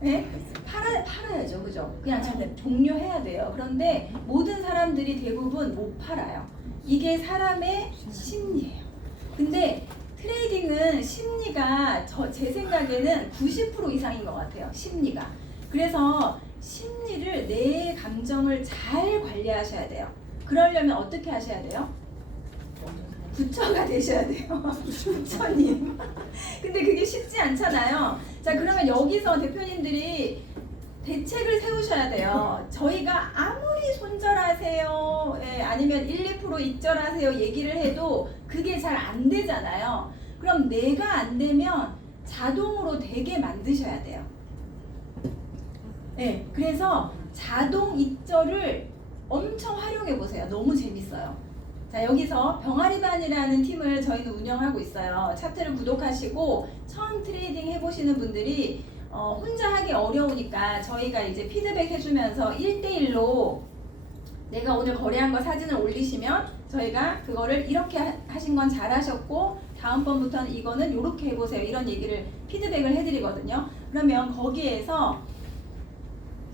네? 팔아야죠. 그죠? 그냥 종료해야 돼요. 그런데 모든 사람들이 대부분 못 팔아요. 이게 사람의 심리예요. 근데 트레이딩은 심리가 제 생각에는 90% 이상인 것 같아요. 심리가. 그래서 심리를 내 감정을 잘 관리하셔야 돼요. 그러려면 어떻게 하셔야 돼요? 부처가 되셔야 돼요. 부처님. 근데 그게 쉽지 않잖아요. 자, 그러면 여기서 대표님들이 대책을 세우셔야 돼요. 저희가 아무리 손절하세요, 아니면 1, 2% 익절하세요 얘기를 해도 그게 잘 안 되잖아요. 그럼 내가 안 되면 자동으로 되게 만드셔야 돼요. 네, 그래서 자동 익절을 엄청 활용해 보세요. 너무 재밌어요. 자, 여기서 병아리반이라는 팀을 저희는 운영하고 있어요. 차트를 구독하시고 처음 트레이딩 해보시는 분들이 혼자 하기 어려우니까 저희가 이제 피드백 해주면서 1대1로 내가 오늘 거래한 거 사진을 올리시면 저희가 그거를 이렇게 하신 건 잘하셨고 다음번부터는 이거는 이렇게 해보세요. 이런 얘기를 피드백을 해드리거든요. 그러면 거기에서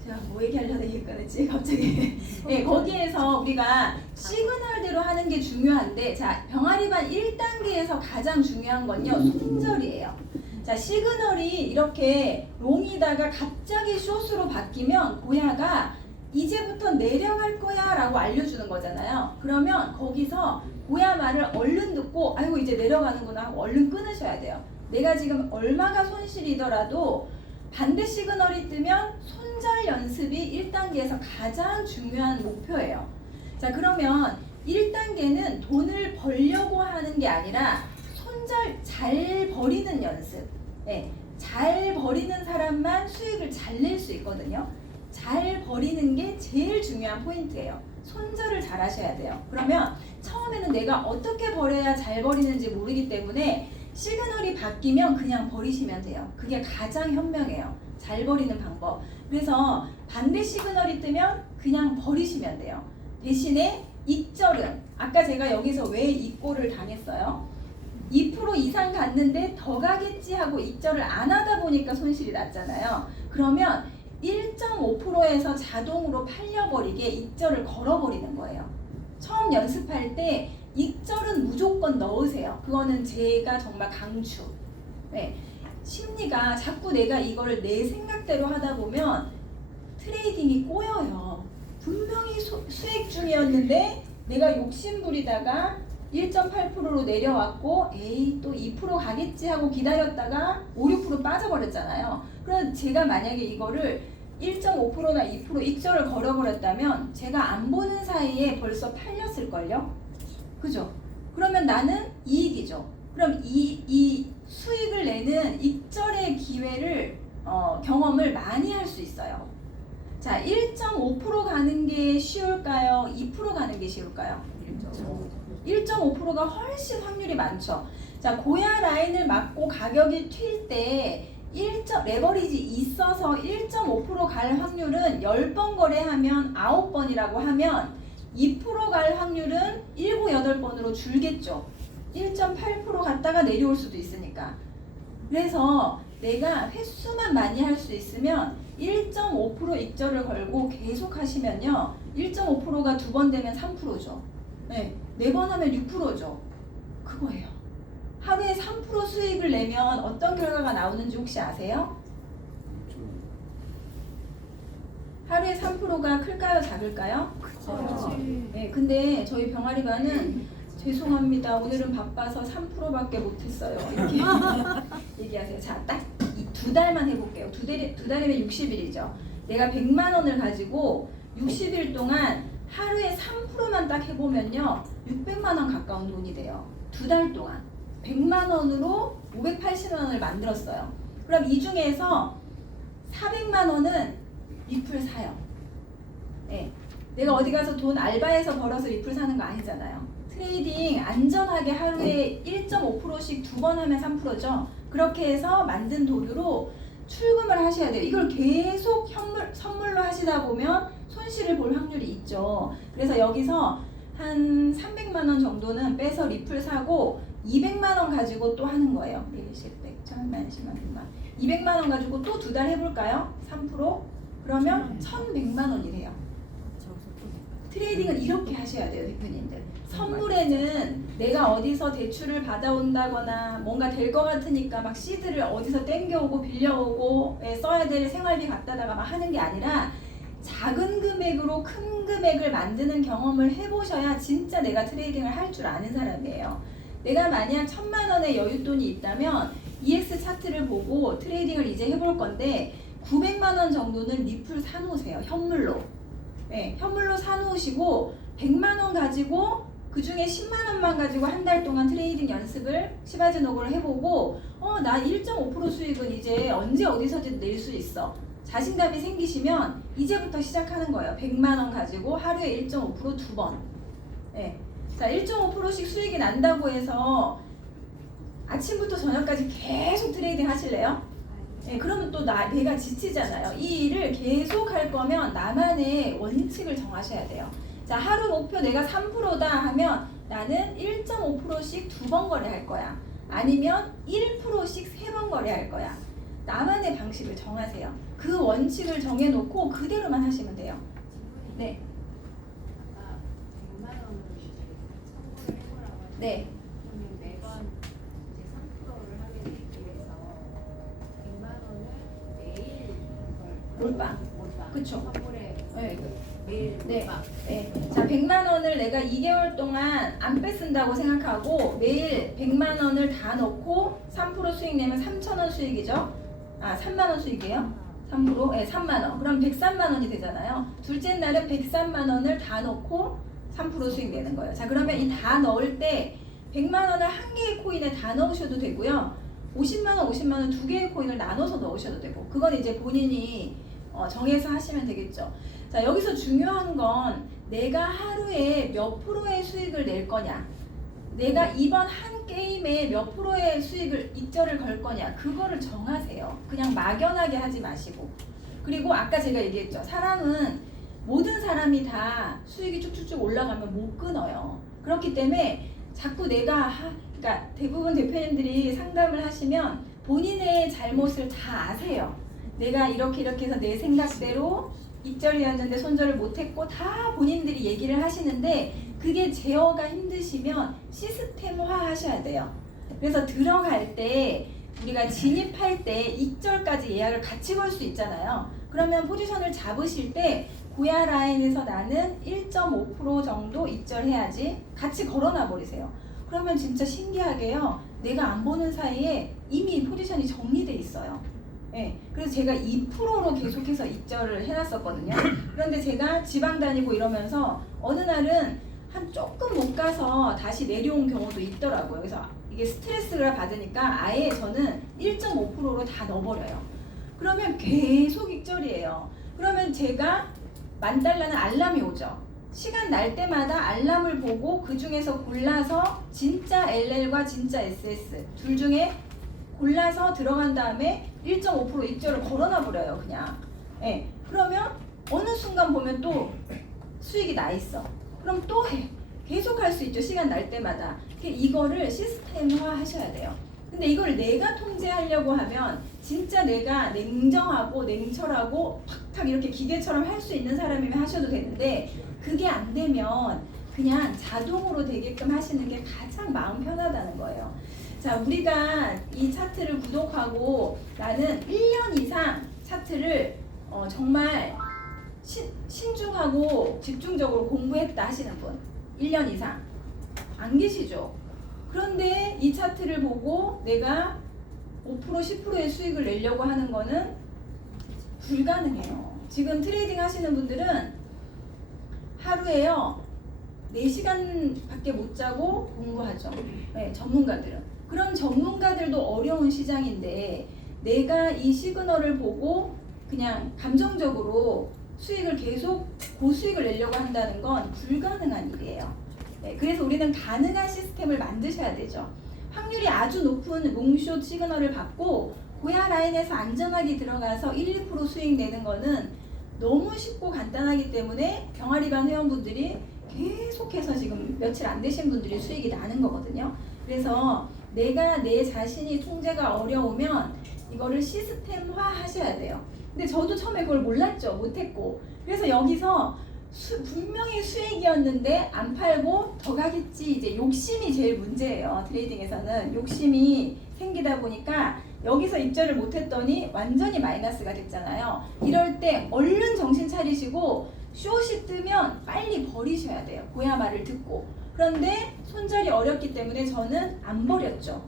제가 뭐 얘기하려다 얘기 꺼냈지 갑자기. 네, 거기에서 우리가 시그널대로 하는 게 중요한데, 자, 병아리반 1단계에서 가장 중요한 건요 손절이에요. 자, 시그널이 이렇게 롱이다가 갑자기 숏으로 바뀌면 고야가 이제부터 내려갈 거야 라고 알려주는 거잖아요. 그러면 거기서 고야 말을 얼른 듣고 아이고 이제 내려가는구나 하고 얼른 끊으셔야 돼요. 내가 지금 얼마가 손실이더라도 반대 시그널이 뜨면 손절 연습이 1단계에서 가장 중요한 목표예요. 자, 그러면 1단계는 돈을 벌려고 하는 게 아니라 손절 잘 버리는 연습. 네, 잘 버리는 사람만 수익을 잘 낼 수 있거든요. 잘 버리는 게 제일 중요한 포인트예요. 손절을 잘 하셔야 돼요. 그러면 처음에는 내가 어떻게 버려야 잘 버리는지 모르기 때문에 시그널이 바뀌면 그냥 버리시면 돼요. 그게 가장 현명해요. 잘 버리는 방법. 그래서 반대 시그널이 뜨면 그냥 버리시면 돼요. 대신에 익절은 아까 제가 여기서 왜 익고를 당했어요? 2% 이상 갔는데 더 가겠지 하고 익절을 안 하다 보니까 손실이 났잖아요. 그러면 1.5%에서 자동으로 팔려버리게 익절을 걸어버리는 거예요. 처음 연습할 때 익절은 무조건 넣으세요. 그거는 제가 정말 강추. 네. 심리가 자꾸 내가 이걸 내 생각대로 하다 보면 트레이딩이 꼬여요. 분명히 수익 중이었는데 내가 욕심부리다가 1.8%로 내려왔고 에이 또 2% 가겠지 하고 기다렸다가 5, 6% 빠져버렸잖아요. 그럼 제가 만약에 이거를 1.5%나 2% 익절을 걸어버렸다면 제가 안 보는 사이에 벌써 팔렸을걸요? 그죠? 그러면 나는 이익이죠. 그럼 이 수익을 내는 익절의 기회를 경험을 많이 할 수 있어요. 자, 1.5% 가는 게 쉬울까요? 2% 가는 게 쉬울까요? 1.5%가 훨씬 확률이 많죠. 자, 고야 라인을 맞고 가격이 튈 때 레버리지 있어서 1.5% 갈 확률은 10번 거래하면 9번이라고 하면 2% 갈 확률은 7, 8번으로 줄겠죠. 1.8% 갔다가 내려올 수도 있으니까. 그래서 내가 횟수만 많이 할 수 있으면 1.5% 익절을 걸고 계속 하시면요. 1.5%가 2번 되면 3%죠. 네, 4번 하면 6%죠. 그거예요. 하루에 3% 수익을 내면 어떤 결과가 나오는지 혹시 아세요? 하루에 3%가 클까요? 작을까요? 네, 근데 저희 병아리반은 죄송합니다. 오늘은 바빠서 3%밖에 못했어요. 이렇게 얘기하세요. 자, 딱 이 두 달만 해볼게요. 두 달이면 60일이죠. 내가 100만 원을 가지고 60일 동안 하루에 3%만 딱 해보면요. 600만 원 가까운 돈이 돼요. 두 달 동안. 100만 원으로 580만 원을 만들었어요. 그럼 이 중에서 400만 원은 리플 사요. 네. 내가 어디 가서 돈 알바해서 벌어서 리플 사는 거 아니잖아요. 트레이딩 안전하게 하루에 1.5%씩 두 번 하면 3%죠. 그렇게 해서 만든 돈으로 출금을 하셔야 돼요. 이걸 계속 선물로 하시다 보면 손실을 볼 확률이 있죠. 그래서 여기서 한 300만 원 정도는 빼서 리플 사고 200만 원 가지고 또 하는 거예요. 1, 10, 100, 1000만, 10만, 100만. 200만 원 가지고 또 두 달 해볼까요? 3%? 그러면 1100만 원이래요. 트레이딩은 이렇게 하셔야 돼요, 대표님들. 선물에는 내가 어디서 대출을 받아온다거나 뭔가 될 것 같으니까 막 시드를 어디서 땡겨오고 빌려오고 써야 될 생활비 갖다다가 막 하는 게 아니라 작은 금액으로 큰 금액을 만드는 경험을 해보셔야 진짜 내가 트레이딩을 할 줄 아는 사람이에요. 내가 만약 1000만 원의 여윳돈이 있다면 EX 차트를 보고 트레이딩을 이제 해볼 건데 900만 원 정도는 리플 사놓으세요. 현물로. 네, 현물로 사놓으시고 100만 원 가지고 그 중에 10만 원만 가지고 한 달 동안 트레이딩 연습을 시바즈노고를 해보고 나 1.5% 수익은 이제 언제 어디서든 낼 수 있어. 자신감이 생기시면 이제부터 시작하는 거예요. 100만 원 가지고 하루에 1.5% 두 번. 네. 자, 1.5%씩 수익이 난다고 해서 아침부터 저녁까지 계속 트레이딩 하실래요? 네, 그러면 또 내가 지치잖아요. 이 일을 계속 할 거면 나만의 원칙을 정하셔야 돼요. 자, 하루 목표 내가 3%다 하면 나는 1.5%씩 두 번 거래할 거야. 아니면 1%씩 세 번 거래할 거야. 나만의 방식을 정하세요. 그 원칙을 정해놓고 그대로만 하시면 돼요. 네. 아까 100만 원으로 이제 선물을 해보라고 하셨는데 네. 그러면 매번 이제 3%를 하게 되기 위해서 100만 원을 매일 이걸 몰빵. 그쵸. 선물에 네. 매일 네. 몰빵. 네. 자, 100만 원을 내가 2개월 동안 안 뺏은다고 생각하고 매일 100만 원을 다 넣고 3% 수익 내면 3,000원 수익이죠. 3만 원 수익이에요. 3%? 네, 3만 원. 그럼 103만 원이 되잖아요. 둘째 날은 103만 원을 다 넣고 3% 수익 내는 거예요. 자, 그러면 이 다 넣을 때 100만 원을 한 개의 코인에 다 넣으셔도 되고요. 50만 원, 50만 원 두 개의 코인을 나눠서 넣으셔도 되고 그건 이제 본인이 정해서 하시면 되겠죠. 자, 여기서 중요한 건 내가 하루에 몇 프로의 수익을 낼 거냐, 내가 이번 한 게임에 몇 프로의 수익을 익절을 걸 거냐, 그거를 정하세요. 그냥 막연하게 하지 마시고. 그리고 아까 제가 얘기했죠. 사람은 모든 사람이 다 수익이 쭉쭉쭉 올라가면 못 끊어요. 그렇기 때문에 자꾸 그러니까 대부분 대표님들이 상담을 하시면 본인의 잘못을 다 아세요. 내가 이렇게 해서 내 생각대로 입절이었는데 손절을 못했고 다 본인들이 얘기를 하시는데 그게 제어가 힘드시면 시스템화 하셔야 돼요. 그래서 들어갈 때 우리가 진입할 때 익절까지 예약을 같이 걸 수 있잖아요. 그러면 포지션을 잡으실 때 고야 라인에서 나는 1.5% 정도 익절해야지 같이 걸어놔 버리세요. 그러면 진짜 신기하게요. 내가 안 보는 사이에 이미 포지션이 정리돼 있어요. 네, 그래서 제가 2%로 계속해서 입절을 해놨었거든요. 그런데 제가 지방 다니고 이러면서 어느 날은 한 조금 못 가서 다시 내려온 경우도 있더라고요. 그래서 이게 스트레스를 받으니까 아예 저는 1.5%로 다 넣어버려요. 그러면 계속 입절이에요. 그러면 제가 $10,000는 알람이 오죠. 시간 날 때마다 알람을 보고 그 중에서 골라서 진짜 LL과 진짜 SS 둘 중에 골라서 들어간 다음에 1.5% 입절을 걸어놔 버려요. 그냥. 예. 그러면 어느 순간 보면 또 수익이 나 있어. 그럼 또 해. 계속 할 수 있죠. 시간 날 때마다. 이거를 시스템화 하셔야 돼요. 근데 이걸 내가 통제하려고 하면 진짜 내가 냉정하고 냉철하고 탁탁 이렇게 기계처럼 할 수 있는 사람이면 하셔도 되는데 그게 안 되면 그냥 자동으로 되게끔 하시는 게 가장 마음 편하다는 거예요. 자, 우리가 이 차트를 구독하고 나는 1년 이상 차트를 정말 신중하고 집중적으로 공부했다 하시는 분 1년 이상 안 계시죠? 그런데 이 차트를 보고 내가 5% 10%의 수익을 내려고 하는 거는 불가능해요. 지금 트레이딩 하시는 분들은 하루에요 4시간밖에 못 자고 공부하죠. 네, 전문가들은. 그런 전문가들도 어려운 시장인데 내가 이 시그널을 보고 그냥 감정적으로 수익을 계속 고수익을 내려고 한다는 건 불가능한 일이에요. 네, 그래서 우리는 가능한 시스템을 만드셔야 되죠. 확률이 아주 높은 롱숏 시그널을 받고 고야 라인에서 안전하게 들어가서 1, 2% 수익 내는 거는 너무 쉽고 간단하기 때문에 병아리반 회원분들이 계속해서 지금 며칠 안 되신 분들이 수익이 나는 거거든요. 그래서 내가 내 자신이 통제가 어려우면 이거를 시스템화 하셔야 돼요. 근데 저도 처음에 그걸 몰랐죠. 못했고. 그래서 여기서 분명히 수익이었는데 안 팔고 더 가겠지. 이제 욕심이 제일 문제예요. 트레이딩에서는 욕심이 생기다 보니까 여기서 입절을 못했더니 완전히 마이너스가 됐잖아요. 이럴 때 얼른 정신 차리시고 숏이 뜨면 빨리 버리셔야 돼요. 고야 말을 듣고. 그런데 손절이 어렵기 때문에 저는 안 버렸죠.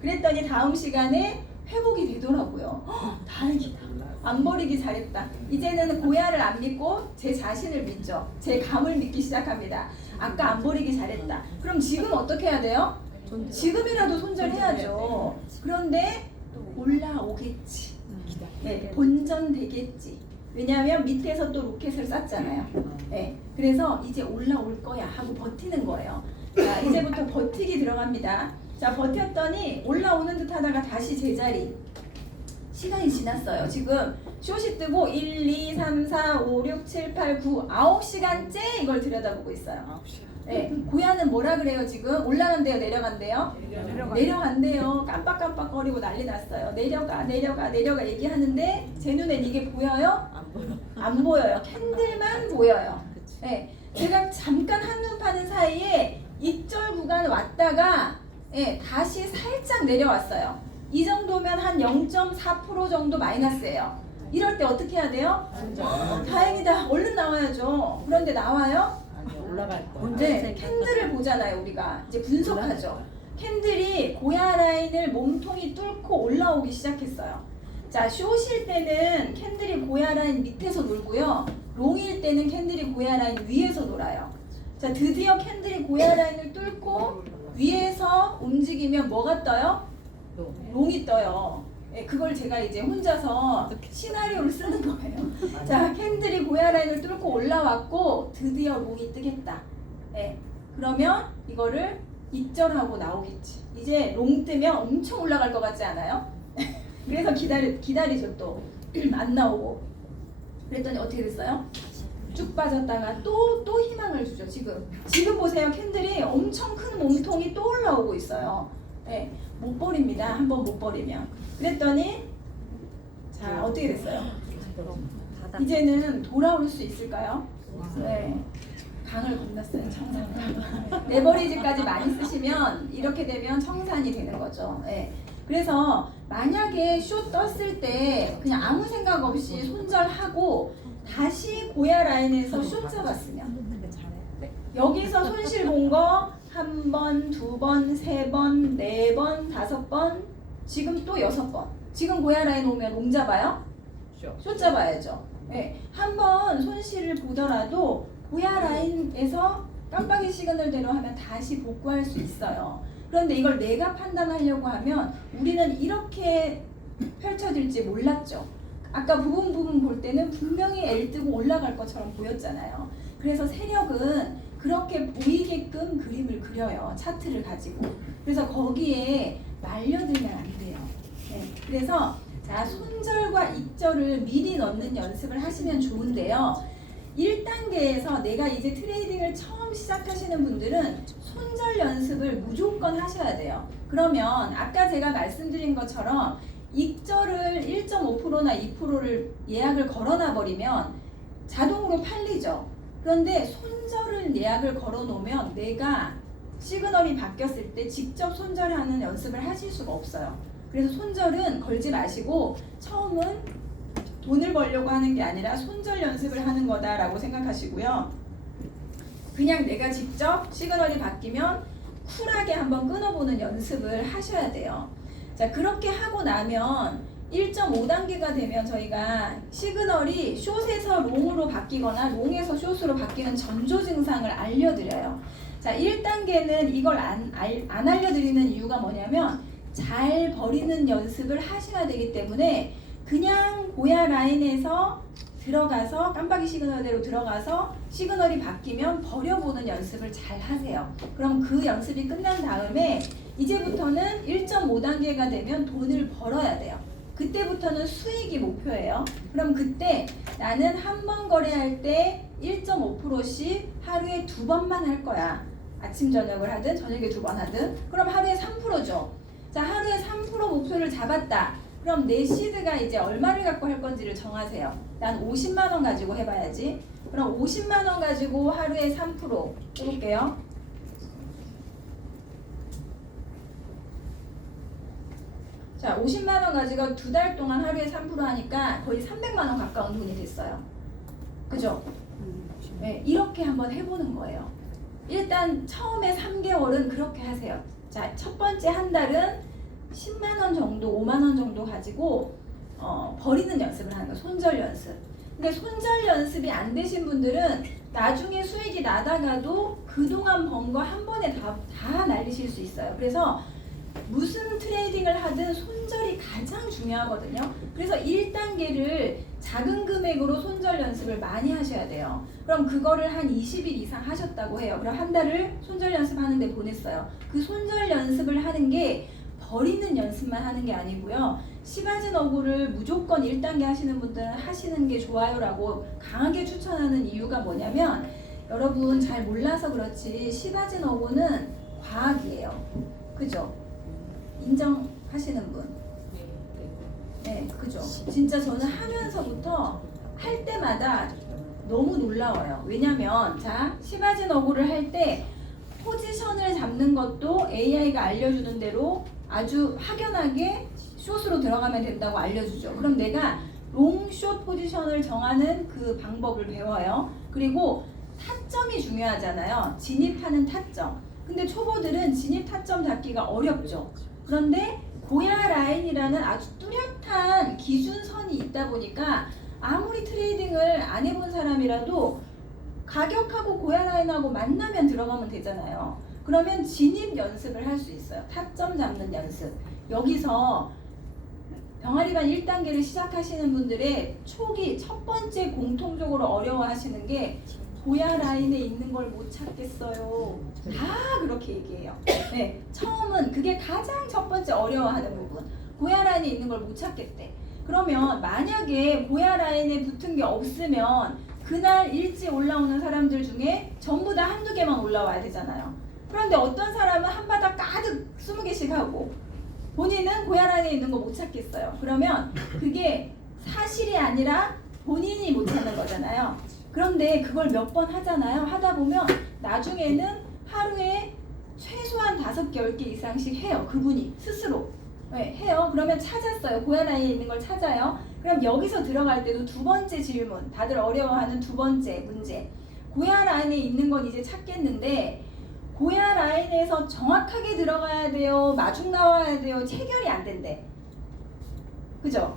그랬더니 다음 시간에 회복이 되더라고요. 다행이다. 안 버리기 잘했다. 이제는 고야를 안 믿고 제 자신을 믿죠. 제 감을 믿기 시작합니다. 아까 안 버리기 잘했다. 그럼 지금 어떻게 해야 돼요? 지금이라도 손절해야죠. 그런데 올라오겠지. 네, 본전되겠지. 왜냐하면 밑에서 또 로켓을 쐈잖아요. 네, 그래서 이제 올라올 거야 하고 버티는 거예요. 자, 이제부터 버티기 들어갑니다. 자, 버텼더니 올라오는 듯 하다가 다시 제자리. 시간이 지났어요. 지금 숏이 뜨고 1, 2, 3, 4, 5, 6, 7, 8, 9, 9시간째 이걸 들여다보고 있어요. 네, 고야는 뭐라 그래요 지금? 올라간대요 내려간대요? 내려간대요. 깜빡깜빡거리고 난리 났어요. 내려가 얘기하는데 제 눈엔 이게 보여요? 안 보여요. 캔들만 보여요. 네, 제가 잠깐 한눈 파는 사이에 입절 구간 왔다가 네, 다시 살짝 내려왔어요. 이 정도면 한 0.4% 정도 마이너스예요. 이럴 때 어떻게 해야 돼요? 다행이다. 얼른 나와야죠. 그런데 나와요? 올라갈 거야. 네, 캔들을 보잖아요. 우리가 이제 분석하죠. 캔들이 고야 라인을 몸통이 뚫고 올라오기 시작했어요. 자, 숏일 때는 캔들이 고야 라인 밑에서 놀고요. 롱일 때는 캔들이 고야 라인 위에서 놀아요. 자, 드디어 캔들이 고야 라인을 뚫고 위에서 움직이면 뭐가 떠요? 롱이 떠요. 네, 그걸 제가 이제 혼자서 시나리오를 쓰는 거예요. 자, 캔들이 고야 라인을 뚫고 올라왔고 드디어 롱이 뜨겠다. 네, 그러면 이거를 입절하고 나오겠지. 이제 롱 뜨면 엄청 올라갈 것 같지 않아요? 그래서 기다리죠 또. 안 나오고. 그랬더니 어떻게 됐어요? 쭉 빠졌다가 또 희망을 주죠. 지금 보세요. 캔들이 엄청 큰 몸통이 또 올라오고 있어요. 네, 못 버립니다. 한번 못 버리면. 그랬더니 자, 어떻게 됐어요? 이제는 돌아올 수 있을까요? 네, 강을 건넜어요. 청산. 레버리지까지 많이 쓰시면 이렇게 되면 청산이 되는 거죠. 네. 그래서 만약에 숏 떴을 때 그냥 아무 생각 없이 손절하고 다시 고야 라인에서 숏 잡았으면 여기서 손실 본 거 한 번, 두 번, 세 번, 네 번, 다섯 번, 지금 또 6번. 지금 고야 라인 오면 롱 잡아요? 숏 잡아야죠. 네. 한 번 손실을 보더라도 고야 라인에서 깜빡이 시그널대로 하면 다시 복구할 수 있어요. 그런데 이걸 내가 판단하려고 하면 우리는 이렇게 펼쳐질지 몰랐죠. 아까 부분 볼 때는 분명히 L 뜨고 올라갈 것처럼 보였잖아요. 그래서 세력은 그렇게 보이게끔 그림을 그려요. 차트를 가지고. 그래서 거기에 말려들면 안 돼요. 네. 그래서 자, 손절과 입절을 미리 넣는 연습을 하시면 좋은데요. 1단계에서 내가 이제 트레이딩을 처음 시작하시는 분들은 손절 연습을 무조건 하셔야 돼요. 그러면 아까 제가 말씀드린 것처럼 입절을 1.5%나 2%를 예약을 걸어놔 버리면 자동으로 팔리죠. 그런데 손절을 예약을 걸어 놓으면 내가 시그널이 바뀌었을 때 직접 손절하는 연습을 하실 수가 없어요. 그래서 손절은 걸지 마시고 처음은 돈을 벌려고 하는 게 아니라 손절 연습을 하는 거다라고 생각하시고요. 그냥 내가 직접 시그널이 바뀌면 쿨하게 한번 끊어보는 연습을 하셔야 돼요. 자, 그렇게 하고 나면 1.5단계가 되면 저희가 시그널이 숏에서 롱으로 바뀌거나 롱에서 숏으로 바뀌는 전조 증상을 알려드려요. 자, 1단계는 이걸 안 알려드리는 이유가 뭐냐면 잘 버리는 연습을 하셔야 되기 때문에 그냥 고야 라인에서 들어가서 깜빡이 시그널대로 들어가서 시그널이 바뀌면 버려보는 연습을 잘 하세요. 그럼 그 연습이 끝난 다음에 이제부터는 1.5단계가 되면 돈을 벌어야 돼요. 그때부터는 수익이 목표예요. 그럼 그때 나는 한 번 거래할 때 1.5%씩 하루에 2번만 할 거야. 아침 저녁을 하든 저녁에 2번 하든. 그럼 하루에 3%죠. 자, 하루에 3% 목표를 잡았다. 그럼 내 시드가 이제 얼마를 갖고 할 건지를 정하세요. 난 50만 원 가지고 해봐야지. 그럼 50만 원 가지고 하루에 3% 해볼게요. 자, 50만 원 가지고 2달 동안 하루에 3% 하니까 거의 300만 원 가까운 돈이 됐어요. 그죠? 네, 이렇게 한번 해보는 거예요. 일단 처음에 3개월은 그렇게 하세요. 자, 첫 번째 한 달은 10만 원 정도, 5만 원 정도 가지고 버리는 연습을 하는 거예요. 손절 연습. 근데 손절 연습이 안 되신 분들은 나중에 수익이 나다가도 그동안 번 거 한 번에 다 날리실 수 있어요. 그래서 무슨 트레이딩을 하든 손절이 가장 중요하거든요. 그래서 1단계를 작은 금액으로 손절 연습을 많이 하셔야 돼요. 그럼 그거를 한 20일 이상 하셨다고 해요. 그럼 한 달을 손절 연습하는데 보냈어요. 그 손절 연습을 하는 게 버리는 연습만 하는 게 아니고요. 시바진 어구를 무조건 1단계 하시는 분들은 하시는 게 좋아요라고 강하게 추천하는 이유가 뭐냐면 여러분 잘 몰라서 그렇지 시바진 어구는 과학이에요. 그죠? 인정하시는 분? 네, 그죠? 진짜 저는 하면서부터 할 때마다 너무 놀라워요. 왜냐면 자, 시바진 어구를 할 때 포지션을 잡는 것도 AI가 알려주는 대로 아주 확연하게 숏으로 들어가면 된다고 알려주죠. 그럼 내가 롱숏 포지션을 정하는 그 방법을 배워요. 그리고 타점이 중요하잖아요. 진입하는 타점. 근데 초보들은 진입 타점 잡기가 어렵죠. 그런데 고야 라인이라는 아주 뚜렷한 기준선이 있다 보니까 아무리 트레이딩을 안 해본 사람이라도 가격하고 고야 라인하고 만나면 들어가면 되잖아요. 그러면 진입 연습을 할 수 있어요. 타점 잡는 연습. 여기서 병아리반 1단계를 시작하시는 분들의 초기 첫 번째 공통적으로 어려워하시는 게 고야 라인에 있는 걸 못 찾겠어요. 다 그렇게 얘기해요. 네, 처음은 그게 가장 첫 번째 어려워하는 부분. 고야 라인에 있는 걸 못 찾겠대. 그러면 만약에 고야 라인에 붙은 게 없으면 그날 일찍 올라오는 사람들 중에 전부 다 한두 개만 올라와야 되잖아요. 그런데 어떤 사람은 한 바닥 가득 20개씩 하고 본인은 고야 라인에 있는 거 못 찾겠어요. 그러면 그게 사실이 아니라 본인이 못 찾는 거잖아요. 그런데 그걸 몇 번 하잖아요. 하다 보면 나중에는 하루에 최소한 5개, 10개 이상씩 해요. 그분이 스스로. 네, 해요. 그러면 찾았어요. 고야 라인에 있는 걸 찾아요. 그럼 여기서 들어갈 때도 두 번째 질문, 다들 어려워하는 두 번째 문제. 고야 라인에 있는 건 이제 찾겠는데 고야 라인에서 정확하게 들어가야 돼요? 마중 나와야 돼요? 체결이 안 된대. 그죠?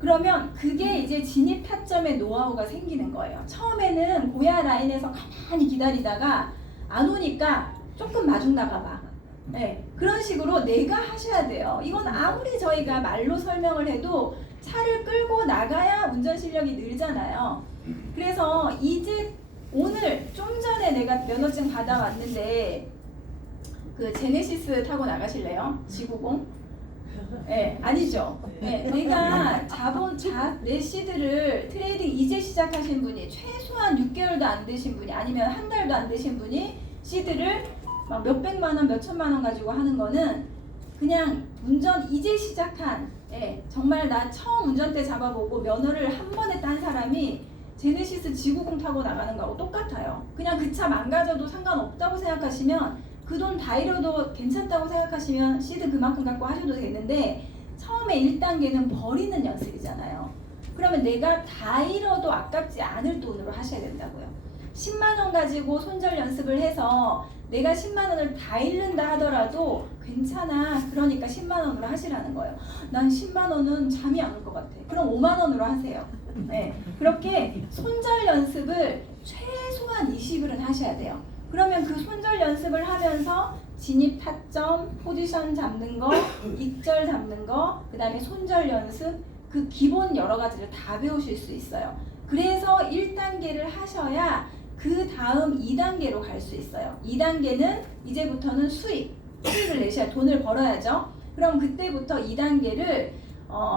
그러면 그게 이제 진입 타점의 노하우가 생기는 거예요. 처음에는 고야 라인에서 가만히 기다리다가 안 오니까 조금 마중 나가봐. 네, 그런 식으로 내가 하셔야 돼요. 이건 아무리 저희가 말로 설명을 해도 차를 끌고 나가야 운전 실력이 늘잖아요. 그래서 이제 오늘 좀 전에 내가 면허증 받아왔는데 그 제네시스 타고 나가실래요? 지구공? 네, 아니죠. 네, 내가 내 시드를 트레이딩 이제 시작하신 분이 최소한 6개월도 안 되신 분이 아니면 한 달도 안 되신 분이 시드를 막 몇백만 원, 몇천만 원 가지고 하는 거는 그냥 운전 이제 시작한 정말 나 처음 운전대 잡아보고 면허를 한 번에 딴 사람이 제네시스 지구공 타고 나가는 거하고 똑같아요. 그냥 그 차 망가져도 상관없다고 생각하시면 그 돈 다 잃어도 괜찮다고 생각하시면 시드 그만큼 갖고 하셔도 되는데 처음에 1단계는 버리는 연습이잖아요. 그러면 내가 다 잃어도 아깝지 않을 돈으로 하셔야 된다고요. 10만 원 가지고 손절 연습을 해서 내가 10만 원을 다 잃는다 하더라도 괜찮아. 그러니까 10만 원으로 하시라는 거예요. 난 10만 원은 잠이 안 올 것 같아. 그럼 5만 원으로 하세요. 네, 그렇게 손절 연습을 최소한 20일은 하셔야 돼요. 그러면 그 손절 연습을 하면서 진입 타점, 포지션 잡는 거, 익절 잡는 거, 그 다음에 손절 연습, 그 기본 여러 가지를 다 배우실 수 있어요. 그래서 1단계를 하셔야 그 다음 2단계로 갈 수 있어요. 2단계는 이제부터는 수익을 내셔야 돈을 벌어야죠. 그럼 그때부터 2단계를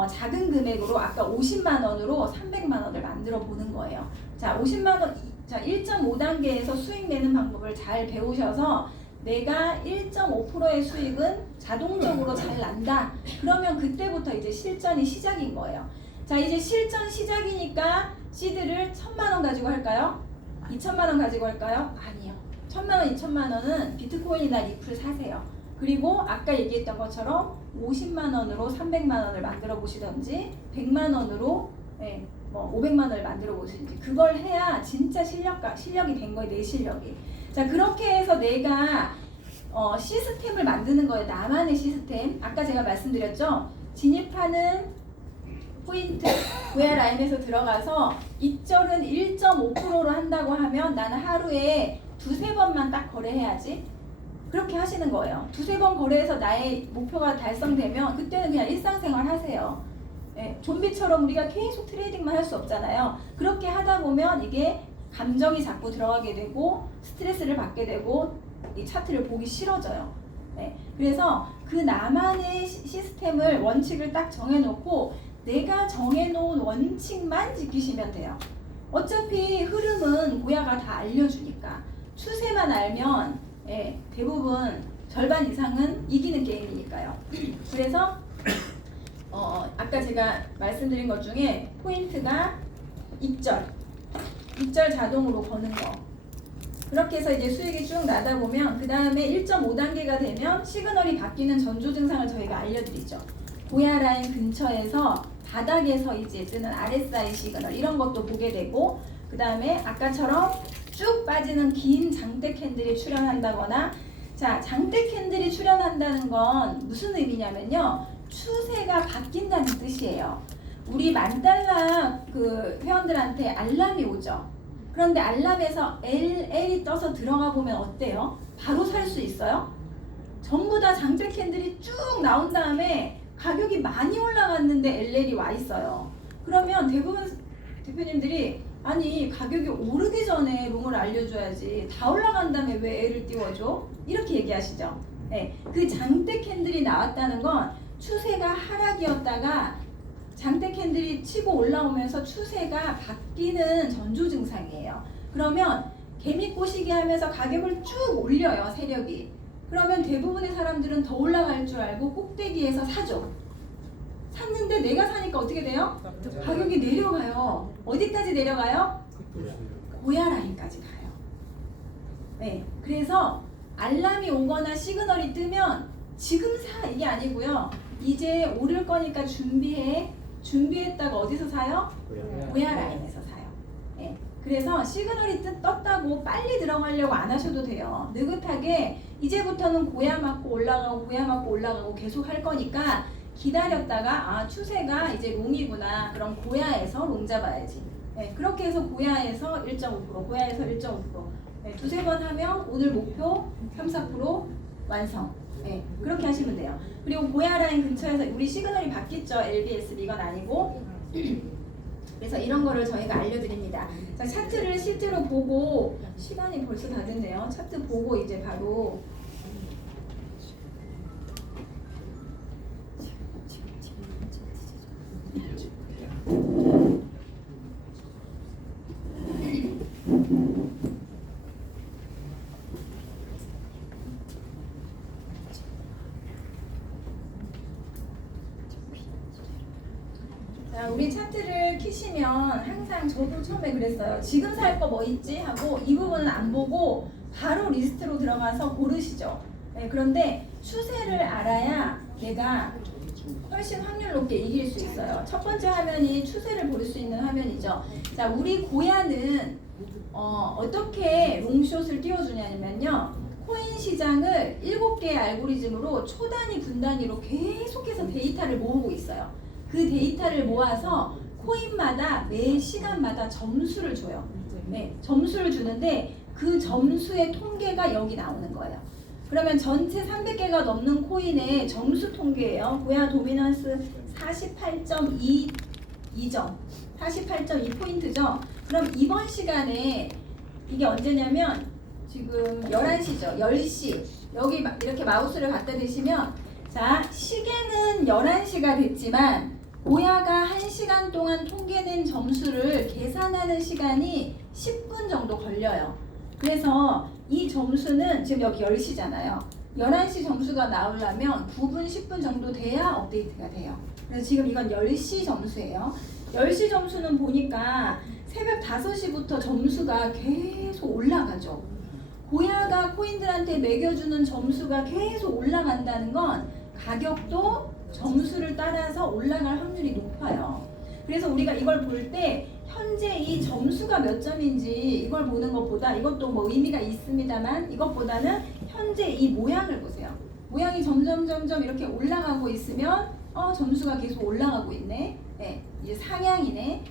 작은 금액으로 아까 50만 원으로 300만 원을 만들어 보는 거예요. 자, 50만 원, 자 1.5단계에서 수익 내는 방법을 잘 배우셔서 내가 1.5%의 수익은 자동적으로 잘 난다. 그러면 그때부터 이제 실전이 시작인 거예요. 자, 이제 실전 시작이니까 시드를 1,000만 원 가지고 할까요? 2,000만 원 가지고 할까요? 아니요. 1,000만 원, 2,000만 원은 비트코인이나 리플 사세요. 그리고 아까 얘기했던 것처럼 50만 원으로 300만 원을 만들어 보시던지 100만 원으로 500만 원을 만들어 보시든지 그걸 해야 진짜 실력이 된 거예요. 내 실력이. 자, 그렇게 해서 내가 시스템을 만드는 거예요. 나만의 시스템. 아까 제가 말씀드렸죠. 진입하는 포인트 고야 라인에서 들어가서 익절은 1.5%로 한다고 하면 나는 하루에 두세 번만 딱 거래해야지. 그렇게 하시는 거예요. 두세 번 거래해서 나의 목표가 달성되면 그때는 그냥 일상생활 하세요. 예, 좀비처럼 우리가 계속 트레이딩만 할 수 없잖아요. 그렇게 하다 보면 이게 감정이 자꾸 들어가게 되고 스트레스를 받게 되고 이 차트를 보기 싫어져요. 네, 그래서 그 나만의 시스템을 원칙을 딱 정해놓고 내가 정해놓은 원칙만 지키시면 돼요. 어차피 흐름은 고야가 다 알려주니까 추세만 알면 대부분 절반 이상은 이기는 게임이니까요. 그래서 아까 제가 말씀드린 것 중에 포인트가 익절 자동으로 거는 거. 그렇게 해서 이제 수익이 쭉 나다 보면 그 다음에 1.5단계가 되면 시그널이 바뀌는 전조 증상을 저희가 알려드리죠. 고야 라인 근처에서 바닥에서 이제 뜨는 RSI 시그널 이런 것도 보게 되고 그 다음에 아까처럼 쭉 빠지는 긴 장대 캔들이 출현한다거나 자 장대 캔들이 출현한다는 건 무슨 의미냐면요. 추세가 바뀐다는 뜻이에요. 우리 만달러 그 회원들한테 알람이 오죠. 그런데 알람에서 LL이 떠서 들어가 보면 어때요? 바로 살 수 있어요? 전부 다 장대 캔들이 쭉 나온 다음에 가격이 많이 올라갔는데 LL이 와 있어요. 그러면 대부분 대표님들이 아니 가격이 오르기 전에 롱을 알려줘야지 다 올라간 다음에 왜 L을 띄워줘? 이렇게 얘기하시죠. 네, 그 장대 캔들이 나왔다는 건 추세가 하락이었다가 장대 캔들이 치고 올라오면서 추세가 바뀌는 전조 증상이에요. 그러면 개미 꼬시기 하면서 가격을 쭉 올려요, 세력이. 그러면 대부분의 사람들은 더 올라갈 줄 알고 꼭대기에서 사죠. 샀는데 내가 사니까 어떻게 돼요? 가격이 내려가요. 어디까지 내려가요? 고야 라인까지 가요. 네, 그래서 알람이 오거나 시그널이 뜨면 지금 사 이게 아니고요. 이제 오를 거니까 준비했다가 어디서 사요? 고야 라인에서 사요. 네, 그래서 시그널이 떴다고 빨리 들어가려고 안 하셔도 돼요. 느긋하게 이제부터는 고야 맞고 올라가고 고야 맞고 올라가고 계속 할 거니까 기다렸다가 추세가 이제 롱이구나. 그럼 고야에서 롱 잡아야지. 네, 그렇게 해서 고야에서 1.5%, 고야에서 1.5%. 네, 두세 번 하면 오늘 목표 3, 4% 완성. 네, 그렇게 하시면 돼요. 그리고 고야 라인 근처에서 우리 시그널이 바뀌었죠. LBS 이건 아니고. 그래서 이런 거를 저희가 알려드립니다. 자, 차트를 실제로 보고 시간이 벌써 다 됐네요. 차트 보고 이제 바로 우리 차트를 키시면 항상 저도 처음에 그랬어요. 지금 살 거 뭐 있지? 하고 이 부분은 안 보고 바로 리스트로 들어가서 고르시죠. 네, 그런데 추세를 알아야 내가 훨씬 확률 높게 이길 수 있어요. 첫 번째 화면이 추세를 볼 수 있는 화면이죠. 자, 우리 고야는 어떻게 롱숏을 띄워주냐면요. 코인 시장을 7개의 알고리즘으로 초단위 분단위로 계속해서 데이터를 모으고 있어요. 그 데이터를 모아서 코인마다 매 시간마다 점수를 줘요. 네, 점수를 주는데 그 점수의 통계가 여기 나오는 거예요. 그러면 전체 300개가 넘는 코인의 점수 통계예요. 고야 도미넌스 48.2점, 48.2포인트죠. 그럼 이번 시간에 이게 언제냐면 지금 11시죠. 10시. 여기 이렇게 마우스를 갖다 대시면 자, 시계는 11시가 됐지만 고야가 1시간 동안 통계낸 점수를 계산하는 시간이 10분 정도 걸려요. 그래서 이 점수는 지금 여기 10시잖아요. 11시 점수가 나오려면 9분, 10분 정도 돼야 업데이트가 돼요. 그래서 지금 이건 10시 점수예요. 10시 점수는 보니까 새벽 5시부터 점수가 계속 올라가죠. 고야가 코인들한테 매겨주는 점수가 계속 올라간다는 건 가격도 점수를 따라서 올라갈 확률이 높아요. 그래서 우리가 이걸 볼 때 현재 이 점수가 몇 점인지 이걸 보는 것보다 이것도 뭐 의미가 있습니다만 이것보다는 현재 이 모양을 보세요. 모양이 점점 이렇게 올라가고 있으면 점수가 계속 올라가고 있네. 네, 이제 상향이네.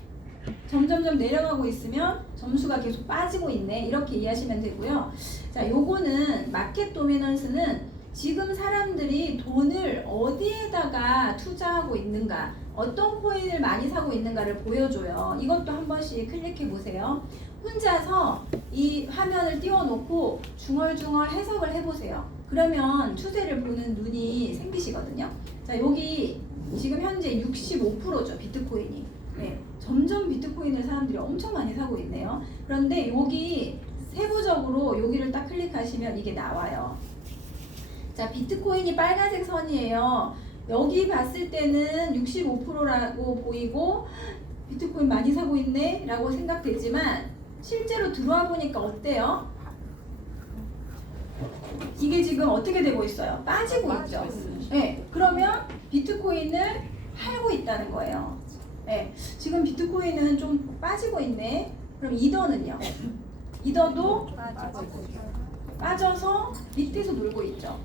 점점 내려가고 있으면 점수가 계속 빠지고 있네. 이렇게 이해하시면 되고요. 자, 요거는 마켓 도미넌스는 지금 사람들이 돈을 어디에다가 투자하고 있는가, 어떤 코인을 많이 사고 있는가를 보여줘요. 이것도 한 번씩 클릭해 보세요. 혼자서 이 화면을 띄워놓고 중얼중얼 해석을 해보세요. 그러면 추세를 보는 눈이 생기시거든요. 자, 여기 지금 현재 65%죠, 비트코인이. 네, 점점 비트코인을 사람들이 엄청 많이 사고 있네요. 그런데 여기 세부적으로 여기를 딱 클릭하시면 이게 나와요. 자, 비트코인이 빨간색 선이에요. 여기 봤을 때는 65%라고 보이고 비트코인 많이 사고 있네 라고 생각되지만 실제로 들어와 보니까 어때요? 이게 지금 어떻게 되고 있어요? 빠지고 있죠. 네, 그러면 비트코인을 팔고 있다는 거예요. 네, 지금 비트코인은 좀 빠지고 있네. 그럼 이더는요? 이더도 빠져서 밑에서 놀고 있죠.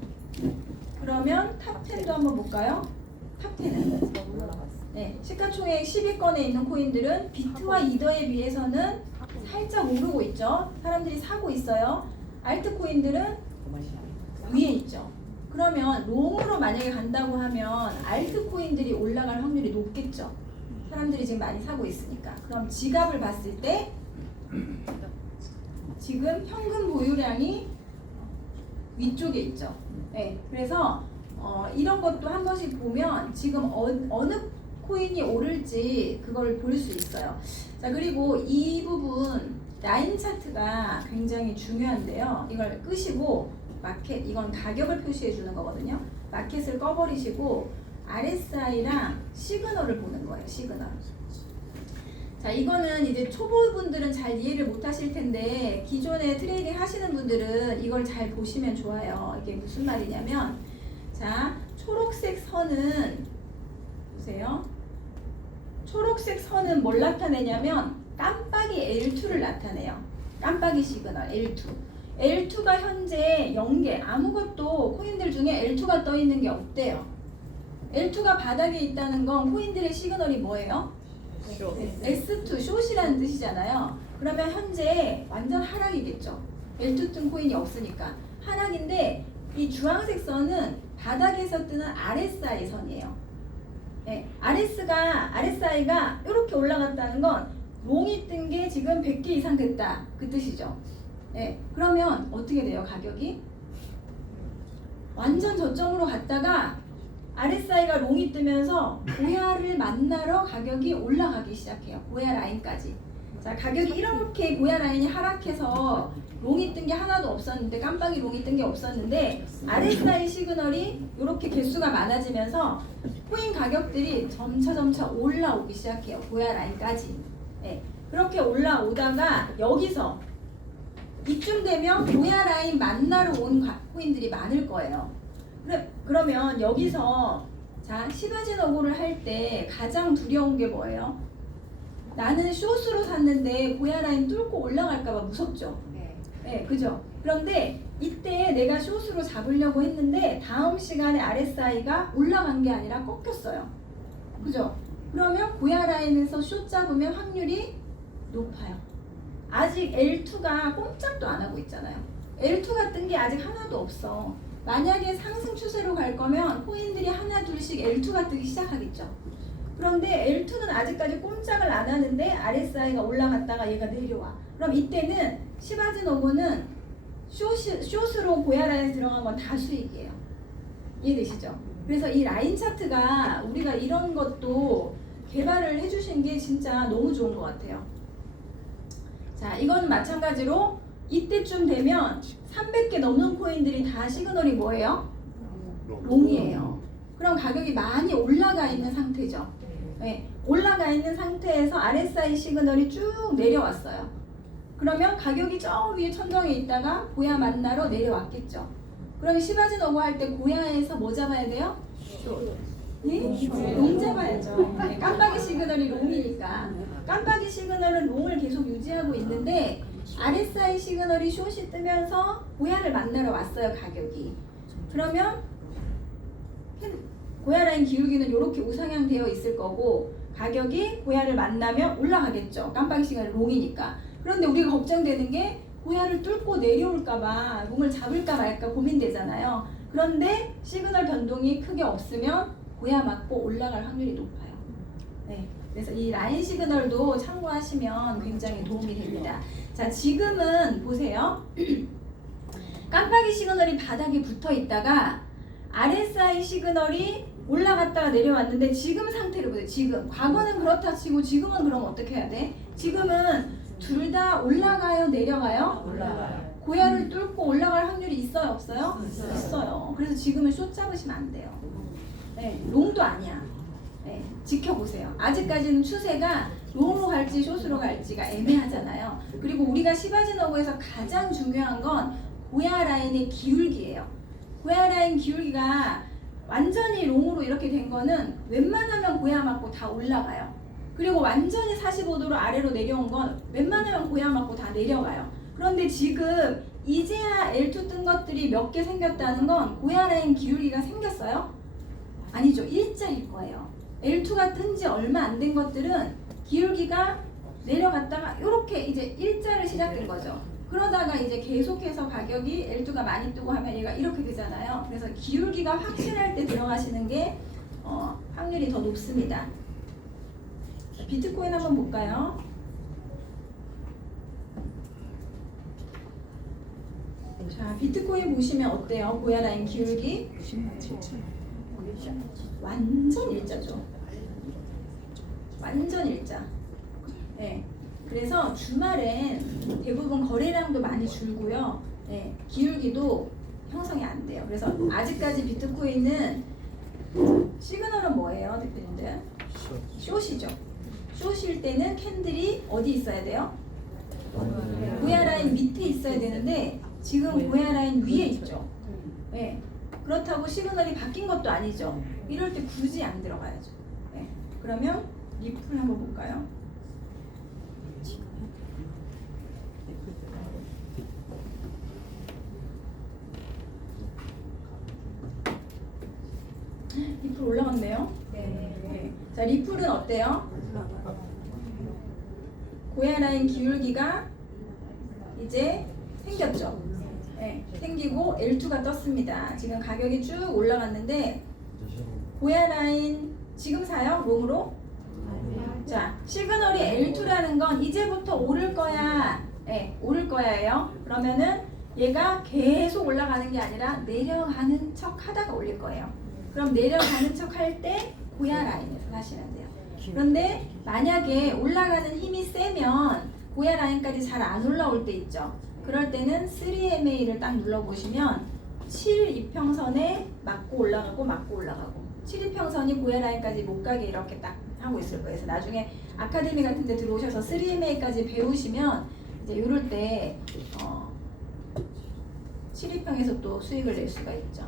그러면 탑10도 한번 볼까요? 탑10은 네, 시가총액 10위권에 있는 코인들은 비트와 이더에 비해서는 살짝 오르고 있죠. 사람들이 사고 있어요. 알트코인들은 위에 있죠. 그러면 롱으로 만약에 간다고 하면 알트코인들이 올라갈 확률이 높겠죠. 사람들이 지금 많이 사고 있으니까. 그럼 지갑을 봤을 때 지금 현금 보유량이 위쪽에 있죠. 네, 그래서 이런 것도 한 번씩 보면 지금 어느 코인이 오를지 그걸 볼 수 있어요. 자, 그리고 이 부분 라인 차트가 굉장히 중요한데요. 이걸 끄시고 마켓, 이건 가격을 표시해 주는 거거든요. 마켓을 꺼버리시고 RSI랑 시그널을 보는 거예요. 시그널. 자, 이거는 이제 초보분들은 잘 이해를 못 하실 텐데 기존에 트레이딩 하시는 분들은 이걸 잘 보시면 좋아요. 이게 무슨 말이냐면 자, 초록색 선은 보세요. 초록색 선은 뭘 나타내냐면 깜빡이 L2를 나타내요. 깜빡이 시그널 L2. L2가 현재 0개, 아무것도 코인들 중에 L2가 떠 있는 게 없대요. L2가 바닥에 있다는 건 코인들의 시그널이 뭐예요? S2, 숏이라는 뜻이잖아요. 그러면 현재 완전 하락이겠죠. L2 뜬 코인이 없으니까 하락인데 이 주황색 선은 바닥에서 뜨는 RSI 선이에요. 네, RSI가 이렇게 올라갔다는 건 롱이 뜬 게 지금 100개 이상 됐다 그 뜻이죠. 네, 그러면 어떻게 돼요? 가격이 완전 저점으로 갔다가 RSI가 롱이 뜨면서 고야를 만나러 가격이 올라가기 시작해요. 고야 라인까지. 자, 가격이 이렇게 고야 라인이 하락해서 롱이 뜬 게 하나도 없었는데, 깜빡이 롱이 뜬 게 없었는데 RSI 시그널이 이렇게 개수가 많아지면서 코인 가격들이 점차 올라오기 시작해요. 고야 라인까지. 네, 그렇게 올라오다가 여기서 이쯤 되면 고야 라인 만나러 온 코인들이 많을 거예요. 그러면 여기서 자, 시바진 어고를 할 때 가장 두려운 게 뭐예요? 나는 숏으로 샀는데 고야 라인 뚫고 올라갈까봐 무섭죠. 네. 네, 그죠? 그런데 이때 내가 숏으로 잡으려고 했는데 다음 시간에 RSI가 올라간 게 아니라 꺾였어요. 그죠? 그러면 고야 라인에서 숏 잡으면 확률이 높아요. 아직 L2가 꼼짝도 안 하고 있잖아요. L2가 뜬 게 아직 하나도 없어. 만약에 상승 추세로 갈 거면 코인들이 하나 둘씩 L2가 뜨기 시작하겠죠. 그런데 L2는 아직까지 꼼짝을 안 하는데 RSI가 올라갔다가 얘가 내려와. 그럼 이때는 시바진 오고는 숏으로 고야 라인에 들어간 건 다 수익이에요. 이해되시죠? 그래서 이 라인 차트가 우리가 이런 것도 개발을 해주신 게 진짜 너무 좋은 것 같아요. 자, 이건 마찬가지로 이때쯤 되면 300개 넘는 코인들이 다 시그널이 뭐예요? 롱이에요. 그럼 가격이 많이 올라가 있는 상태죠. 네, 올라가 있는 상태에서 RSI 시그널이 쭉 내려왔어요. 그러면 가격이 저 위에 천정에 있다가 고야 만나러 내려왔겠죠. 그럼 시바진 오고 할 때 고야에서 뭐 잡아야 돼요? 네? 롱 잡아야죠. 네, 깜빡이 시그널이 롱이니까. 깜빡이 시그널은 롱을 계속 유지하고 있는데 RSI 시그널이 숏이 뜨면서 고야를 만나러 왔어요, 가격이. 그러면 고야 라인 기울기는 이렇게 우상향 되어 있을 거고 가격이 고야를 만나면 올라가겠죠. 깜빡이 시그널 롱이니까. 그런데 우리가 걱정되는 게 고야를 뚫고 내려올까봐 롱을 잡을까 말까 고민되잖아요. 그런데 시그널 변동이 크게 없으면 고야 맞고 올라갈 확률이 높아요. 네, 그래서 이 라인 시그널도 참고하시면 굉장히 도움이 됩니다. 자, 지금은 보세요. 깜빡이 시그널이 바닥에 붙어 있다가 RSI 시그널이 올라갔다가 내려왔는데 지금 상태를 보세요. 지금 과거는 그렇다 치고 지금은 그럼 어떻게 해야 돼? 지금은 둘 다 올라가요, 내려가요? 올라가요. 고야를 뚫고 올라갈 확률이 있어요, 없어요? 있어요. 그래서 지금은 숏 잡으시면 안 돼요. 네, 롱도 아니야. 네, 지켜보세요. 아직까지는 추세가 롱으로 갈지 숏으로 갈지가 애매하잖아요. 그리고 우리가 시바지너브에서 가장 중요한 건 고야 라인의 기울기예요. 고야 라인 기울기가 완전히 롱으로 이렇게 된 거는 웬만하면 고야 맞고 다 올라가요. 그리고 완전히 45도로 아래로 내려온 건 웬만하면 고야 맞고 다 내려가요. 그런데 지금 이제야 L2 뜬 것들이 몇 개 생겼다는 건 고야 라인 기울기가 생겼어요? 아니죠. 일자일 거예요. L2가 뜬 지 얼마 안 된 것들은 기울기가 내려갔다가 이렇게 이제 일자를 시작된 거죠. 그러다가 이제 계속해서 가격이 L2가 많이 뜨고 하면 얘가 이렇게 되잖아요. 그래서 기울기가 확실할 때 들어가시는 게 확률이 더 높습니다. 자, 비트코인 한번 볼까요? 자, 비트코인 보시면 어때요? 고야 라인 기울기? 완전 일자죠. 완전 일자. 네. 그래서 주말엔 대부분 거래량도 많이 줄고요. 네. 기울기도 형성이 안 돼요. 그래서 아직까지 비트코인은 시그널은 뭐예요, 대표님들? 숏이죠. 숏일 때는 캔들이 어디 있어야 돼요? 고야 라인 밑에 있어야 되는데 지금 고야 라인 위에 있죠. 네. 그렇다고 시그널이 바뀐 것도 아니죠. 이럴 때 굳이 안 들어가야죠. 네. 그러면 리플 한번 볼까요? 리플 올라갔네요. 네. 자, 리플은 어때요? 고야 라인 기울기가 이제 생겼죠. 네, 생기고 L2가 떴습니다. 지금 가격이 쭉 올라갔는데 고야 라인 지금 사요? 롱으로? 자, 시그널이 L2라는 건 이제부터 오를 거야. 네, 오를 거야예요. 그러면은 얘가 계속 올라가는 게 아니라 내려가는 척 하다가 올릴 거예요. 그럼 내려가는 척 할 때 고야 라인에서 사시면 돼요. 그런데 만약에 올라가는 힘이 세면 고야 라인까지 잘 안 올라올 때 있죠. 그럴 때는 3MA를 딱 눌러보시면 7이평선에 맞고 올라가고 맞고 올라가고 7이평선이 고야 라인까지 못 가게 이렇게 딱 하고 있을 거예요. 그래서 나중에 아카데미 같은 데 들어오셔서 3MA까지 배우시면 이제 이럴 때 7이평에서 또 수익을 낼 수가 있죠.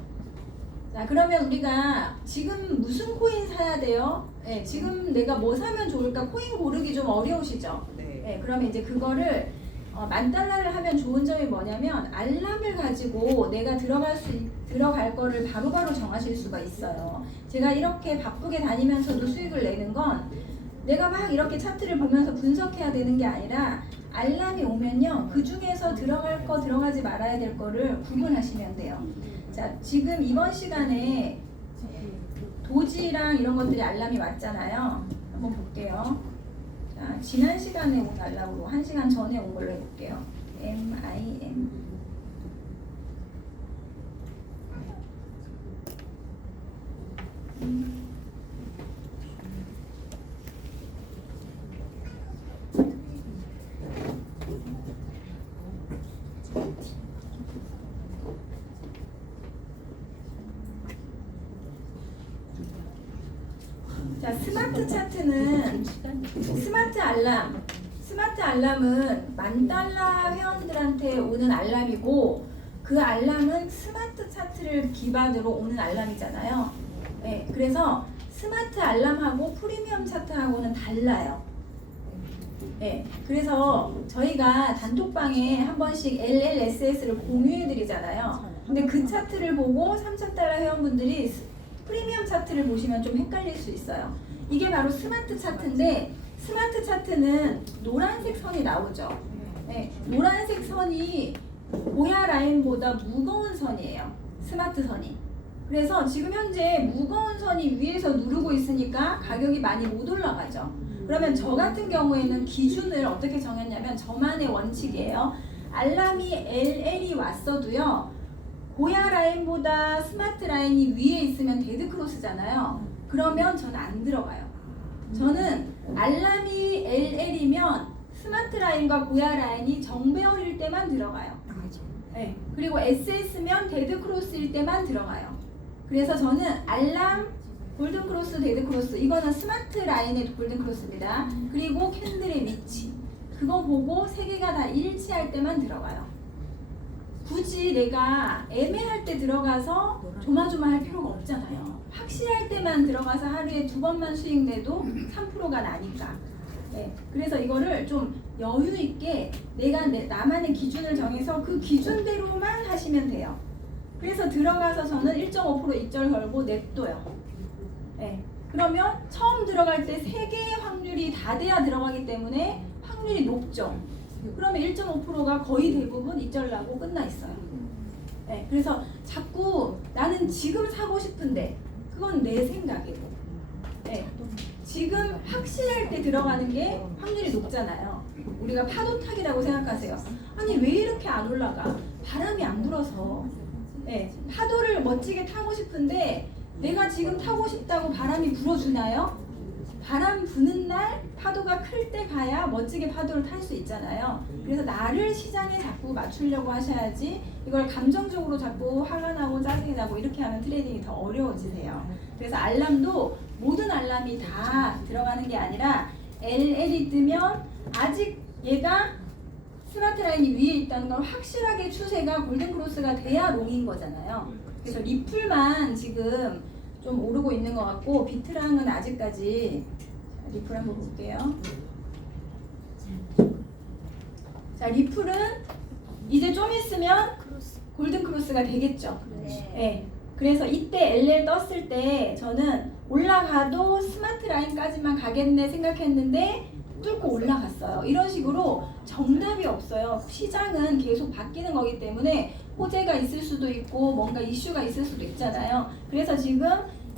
자, 그러면 우리가 지금 무슨 코인 사야 돼요? 네, 지금 내가 뭐 사면 좋을까? 코인 고르기 좀 어려우시죠? 네, 그러면 이제 그거를 $10,000를 하면 좋은 점이 뭐냐면 알람을 가지고 내가 들어갈 거를 바로바로 정하실 수가 있어요. 제가 이렇게 바쁘게 다니면서도 수익을 내는 건 내가 막 이렇게 차트를 보면서 분석해야 되는 게 아니라 알람이 오면요, 그 중에서 들어갈 거 들어가지 말아야 될 거를 구분하시면 돼요. 자, 지금 이번 시간에 도지랑 이런 것들이 알람이 왔잖아요. 한번 볼게요. 자, 지난 시간에 온 알람으로 1시간 전에 온 걸로 해볼게요. MIM. 자, 스마트 차트는 스마트 알람은 $10,000 회원들한테 오는 알람이고 그 알람은 스마트 차트를 기반으로 오는 알람이잖아요. 네, 그래서 스마트 알람하고 프리미엄 차트하고는 달라요. 네, 그래서 저희가 단톡방에 한 번씩 LLSS를 공유해 드리잖아요. 근데 그 차트를 보고 $3,000 회원분들이 프리미엄 차트를 보시면 좀 헷갈릴 수 있어요. 이게 바로 스마트 차트인데 스마트 차트는 노란색 선이 나오죠. 네, 노란색 선이 고야 라인보다 무거운 선이에요. 스마트 선이. 그래서 지금 현재 무거운 선이 위에서 누르고 있으니까 가격이 많이 못 올라가죠. 그러면 저 같은 경우에는 기준을 어떻게 정했냐면 저만의 원칙이에요. 알람이 LL이 왔어도요, 고야 라인보다 스마트 라인이 위에 있으면 데드 크로스잖아요. 그러면 저는 안 들어가요. 저는 알람이 LL이면 스마트 라인과 고야 라인이 정배열일 때만 들어가요. 네. 그리고 SS면 데드 크로스일 때만 들어가요. 그래서 저는 알람, 골든 크로스, 데드 크로스, 이거는 스마트 라인의 골든 크로스입니다. 그리고 캔들의 위치, 그거 보고 세 개가 다 일치할 때만 들어가요. 굳이 내가 애매할 때 들어가서 조마조마할 필요가 없잖아요. 확실할 때만 들어가서 하루에 2번만 수익 내도 3%가 나니까. 네, 그래서 이거를 좀 여유 있게 내가 나만의 기준을 정해서 그 기준대로만 하시면 돼요. 그래서 들어가서 저는 1.5% 입절 걸고 냅둬요. 네, 그러면 처음 들어갈 때 3개의 확률이 다 돼야 들어가기 때문에 확률이 높죠. 그러면 1.5%가 거의 대부분 입절 나고 끝나 있어요. 네, 그래서 자꾸 나는 지금 사고 싶은데 그건 내 생각이고, 네, 지금 확실할 때 들어가는 게 확률이 높잖아요. 우리가 파도타기라고 생각하세요. 아니 왜 이렇게 안 올라가? 바람이 안 불어서. 네, 파도를 멋지게 타고 싶은데 내가 지금 타고 싶다고 바람이 불어주나요? 바람 부는 날 파도가 클 때 가야 멋지게 파도를 탈 수 있잖아요. 그래서 나를 시장에 자꾸 맞추려고 하셔야지, 이걸 감정적으로 자꾸 화가 나고 짜증이 나고 이렇게 하면 트레이딩이 더 어려워지세요. 그래서 알람도 모든 알람이 다 들어가는 게 아니라 LL이 뜨면 아직 얘가 스마트 라인이 위에 있다는 걸 확실하게 추세가 골든 크로스가 돼야 롱인 거잖아요. 그래서 리플만 지금 좀 오르고 있는 것 같고 비트랑은 아직까지, 리플 한번 볼게요. 자, 리플은 이제 좀 있으면 골든 크로스가 되겠죠. 네. 그래서 이때 LL 떴을 때 저는 올라가도 스마트 라인까지만 가겠네 생각했는데 뚫고 올라갔어요. 이런 식으로 정답이 없어요. 시장은 계속 바뀌는 거기 때문에 호재가 있을 수도 있고 뭔가 이슈가 있을 수도 있잖아요. 그래서 지금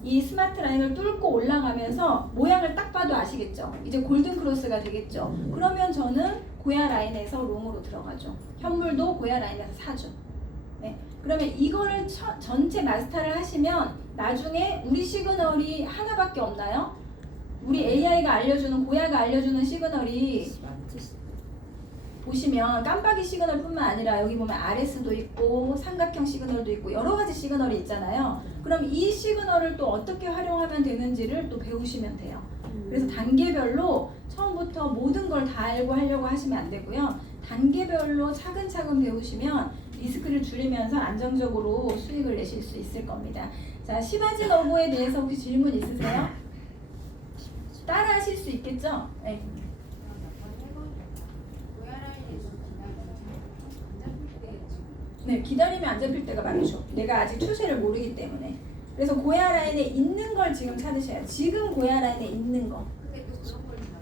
이 스마트 라인을 뚫고 올라가면서 모양을 딱 봐도 아시겠죠? 이제 골든 크로스가 되겠죠. 그러면 저는 고야 라인에서 롱으로 들어가죠. 현물도 고야 라인에서 사죠. 네. 그러면 이거를 전체 마스터를 하시면 나중에 우리 시그널이 하나밖에 없나요? 우리 AI가 알려주는, 고야가 알려주는 시그널이 보시면 깜빡이 시그널 뿐만 아니라 여기 보면 RS도 있고 삼각형 시그널도 있고 여러 가지 시그널이 있잖아요. 그럼 이 시그널을 또 어떻게 활용하면 되는지를 또 배우시면 돼요. 그래서 단계별로 처음부터 모든 걸 다 알고 하려고 하시면 안 되고요. 단계별로 차근차근 배우시면 리스크를 줄이면서 안정적으로 수익을 내실 수 있을 겁니다. 자, 시바진 어고에 대해서 혹시 질문 있으세요? 따라 하실 수 있겠죠? 네. 네, 기다리면 안 잡힐 때가 많죠. 내가 아직 추세를 모르기 때문에. 그래서 고야 라인에 있는 걸 지금 찾으셔야 돼요. 지금 고야 라인에 있는 거. 근데 또 그런 걸 잡으니까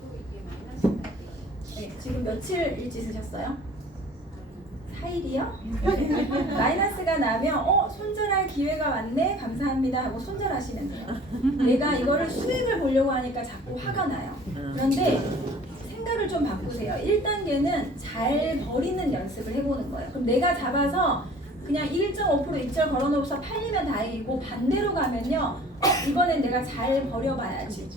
또 이게 마이너스 날 때. 네, 지금 며칠 일지 쓰셨어요? 4일이요? 마이너스가 나면 손절할 기회가 왔네? 감사합니다 하고 손절하시면 돼요. 내가 이거를 수익을 보려고 하니까 자꾸 화가 나요. 그런데 생각을 좀 바꾸세요. 1단계는 잘 버리는 연습을 해보는 거예요. 그럼 내가 잡아서 그냥 1.5% 익절 걸어놓고서 팔리면 다행이고 반대로 가면요. 이번엔 내가 잘 버려봐야지.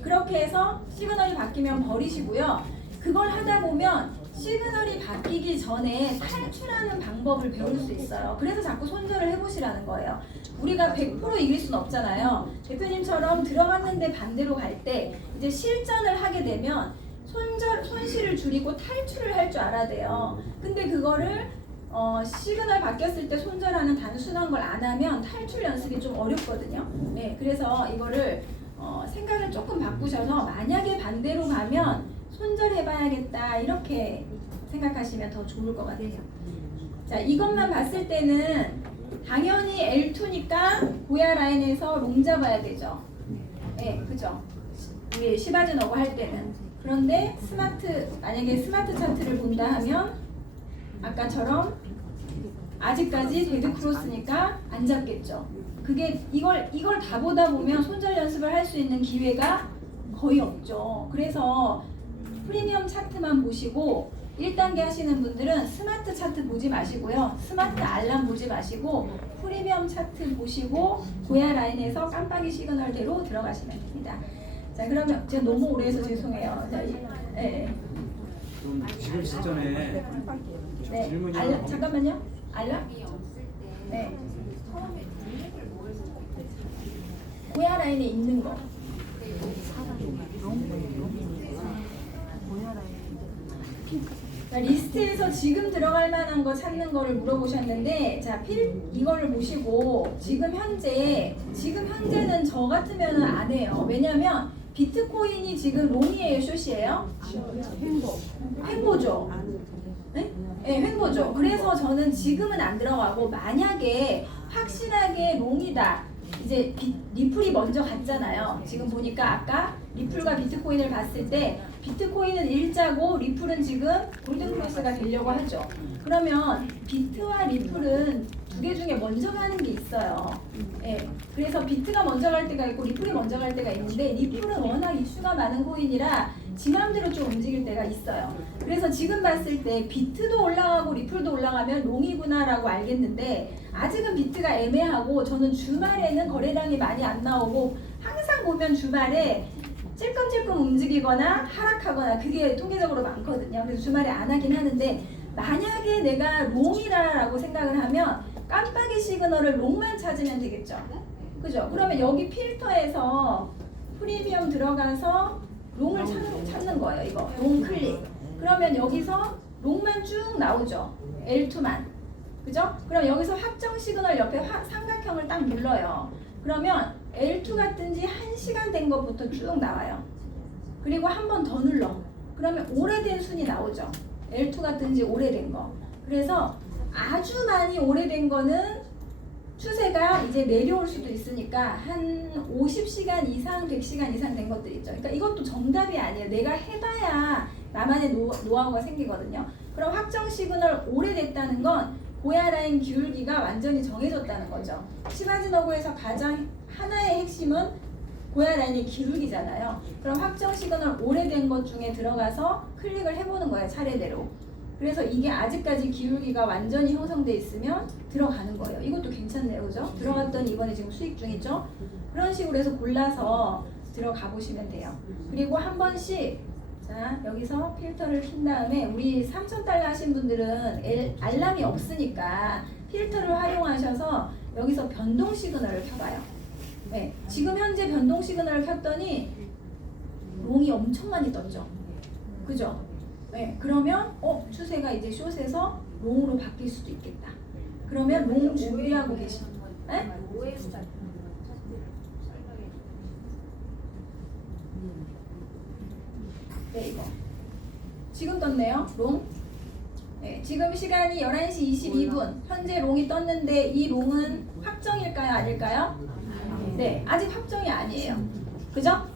그렇게 해서 시그널이 바뀌면 버리시고요. 그걸 하다 보면 시그널이 바뀌기 전에 탈출하는 방법을 배울 수 있어요. 그래서 자꾸 손절을 해보시라는 거예요. 우리가 100% 이길 수는 없잖아요. 대표님처럼 들어갔는데 반대로 갈 때 이제 실전을 하게 되면 손실을 줄이고 탈출을 할 줄 알아야 돼요. 근데 그거를 시그널 바뀌었을 때 손절하는 단순한 걸 안 하면 탈출 연습이 좀 어렵거든요. 네, 그래서 이거를 생각을 조금 바꾸셔서 만약에 반대로 가면 손절해봐야겠다 이렇게 생각하시면 더 좋을 것 같아요. 자, 이것만 봤을 때는 당연히 L2니까 고야 라인에서 롱 잡아야 되죠. 네, 그죠? 우리 시바진 어고 할 때는. 그런데 만약에 스마트 차트를 본다 하면 아까처럼 아직까지 데드 크로스니까 안 잡겠죠. 그게 이걸 다 보다 보면 손절 연습을 할 수 있는 기회가 거의 없죠. 그래서 프리미엄 차트만 보시고 1단계 하시는 분들은 스마트 차트 보지 마시고요. 스마트 알람 보지 마시고 프리미엄 차트 보시고 고야 라인에서 깜빡이 시그널대로 들어가시면 됩니다. 자, 그러면 제가 너무 오래 해서 죄송해요. 자, 네. 그럼 지금 시점에 네. 질문이 알람 잠깐만요. 알람? 이 없을 때 네. 처음에 분위기를 뭘 생각했어요? 고야 라인에 있는 거. 자, 리스트에서 지금 들어갈 만한 거 찾는 거를 물어보셨는데, 자, 이거를 보시고 지금 현재는 저 같으면은 안 해요. 왜냐면 비트코인이 지금 롱이에요, 숏이에요? 횡보죠. 네? 네, 횡보죠. 그래서 저는 지금은 안 들어가고 만약에 확실하게 롱이다. 이제 리플이 먼저 갔잖아요. 지금 보니까 아까 리플과 비트코인을 봤을 때 비트코인은 일자고 리플은 지금 골든크로스가 되려고 하죠. 그러면 비트와 리플은 두 개 중에 먼저 가는 게 있어요. 예. 그래서 비트가 먼저 갈 때가 있고 리플이 먼저 갈 때가 있는데 리플은 워낙 이슈가 많은 코인이라 지 맘대로 좀 움직일 때가 있어요. 그래서 지금 봤을 때 비트도 올라가고 리플도 올라가면 롱이구나라고 알겠는데 아직은 비트가 애매하고 저는 주말에는 거래량이 많이 안 나오고 항상 보면 주말에 찔끔찔끔 움직이거나 하락하거나 그게 통계적으로 많거든요. 그래서 주말에 안 하긴 하는데 만약에 내가 롱이라고 생각을 하면 깜빡이 시그널을 롱만 찾으면 되겠죠. 그죠? 그러면 여기 필터에서 프리미엄 들어가서 롱을 찾는 거예요. 이거 롱 클릭. 그러면 여기서 롱만 쭉 나오죠. L2만. 그죠? 그럼 여기서 확정 시그널 옆에 삼각형을 딱 눌러요. 그러면 L2 같은지 1시간 된 것부터 쭉 나와요. 그리고 한 번 더 눌러. 그러면 오래된 순이 나오죠. L2 같은지 오래된 거. 그래서 아주 많이 오래된 거는 추세가 이제 내려올 수도 있으니까 한 50시간 이상, 100시간 이상 된 것들 있죠. 그러니까 이것도 정답이 아니에요. 내가 해봐야 나만의 노하우가 생기거든요. 그럼 확정 시그널 오래됐다는 건 고야 라인 기울기가 완전히 정해졌다는 거죠. 시바진 어고에서 가장 하나의 핵심은 고야 라인의 기울기잖아요. 그럼 확정 시그널 오래된 것 중에 들어가서 클릭을 해보는 거예요. 차례대로. 그래서 이게 아직까지 기울기가 완전히 형성돼 있으면 들어가는 거예요. 이것도 괜찮네요. 그죠? 들어갔더니 이번에 지금 수익 중이죠? 그런 식으로 해서 골라서 들어가 보시면 돼요. 그리고 한 번씩 자 여기서 필터를 킨 다음에 우리 3,000달러 하신 분들은 알람이 없으니까 필터를 활용하셔서 여기서 변동 시그널을 켜봐요. 네, 지금 현재 변동 시그널을 켰더니 롱이 엄청 많이 떴죠. 그죠? 네, 그러면 추세가 이제 숏에서 롱으로 바뀔 수도 있겠다. 그러면 롱 준비하고 계신 네? 오해 숫자 설명해 네, 이거. 지금 떴네요. 롱. 네, 지금 시간이 11시 22분. 현재 롱이 떴는데 이 롱은 확정일까요? 아닐까요? 네, 아직 확정이 아니에요. 그죠?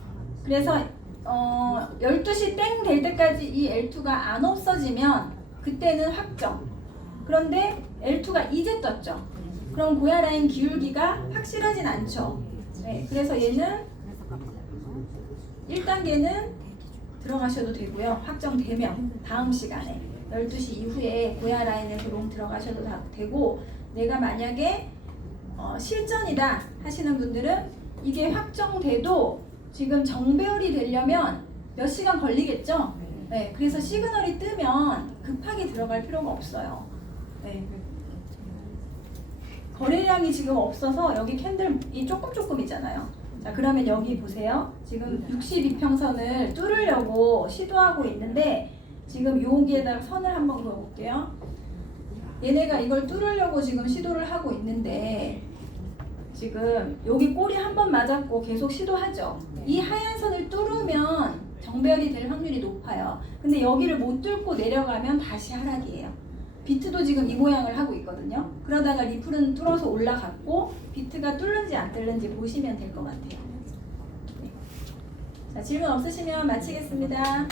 그래서 12시 땡 될 때까지 이 L2가 안 없어지면 그때는 확정. 그런데 L2가 이제 떴죠. 그럼 고야 라인 기울기가 확실하진 않죠. 네, 그래서 얘는 1단계는 들어가셔도 되고요. 확정되면 다음 시간에 12시 이후에 고야 라인에서 롱 들어가셔도 되고, 내가 만약에 실전이다 하시는 분들은 이게 확정돼도 지금 정배열이 되려면 몇 시간 걸리겠죠? 네, 그래서 시그널이 뜨면 급하게 들어갈 필요가 없어요. 네. 거래량이 지금 없어서 여기 캔들이 조금이잖아요. 자, 그러면 여기 보세요. 지금 62평선을 뚫으려고 시도하고 있는데 지금 여기에다가 선을 한번 그어볼게요. 얘네가 이걸 뚫으려고 지금 시도를 하고 있는데 지금 여기 꼬리 한 번 맞았고 계속 시도하죠. 이 하얀 선을 뚫으면 정배열이 될 확률이 높아요. 근데 여기를 못 뚫고 내려가면 다시 하락이에요. 비트도 지금 이 모양을 하고 있거든요. 그러다가 리플은 뚫어서 올라갔고 비트가 뚫는지 안 뚫는지 보시면 될 것 같아요. 네. 자, 질문 없으시면 마치겠습니다.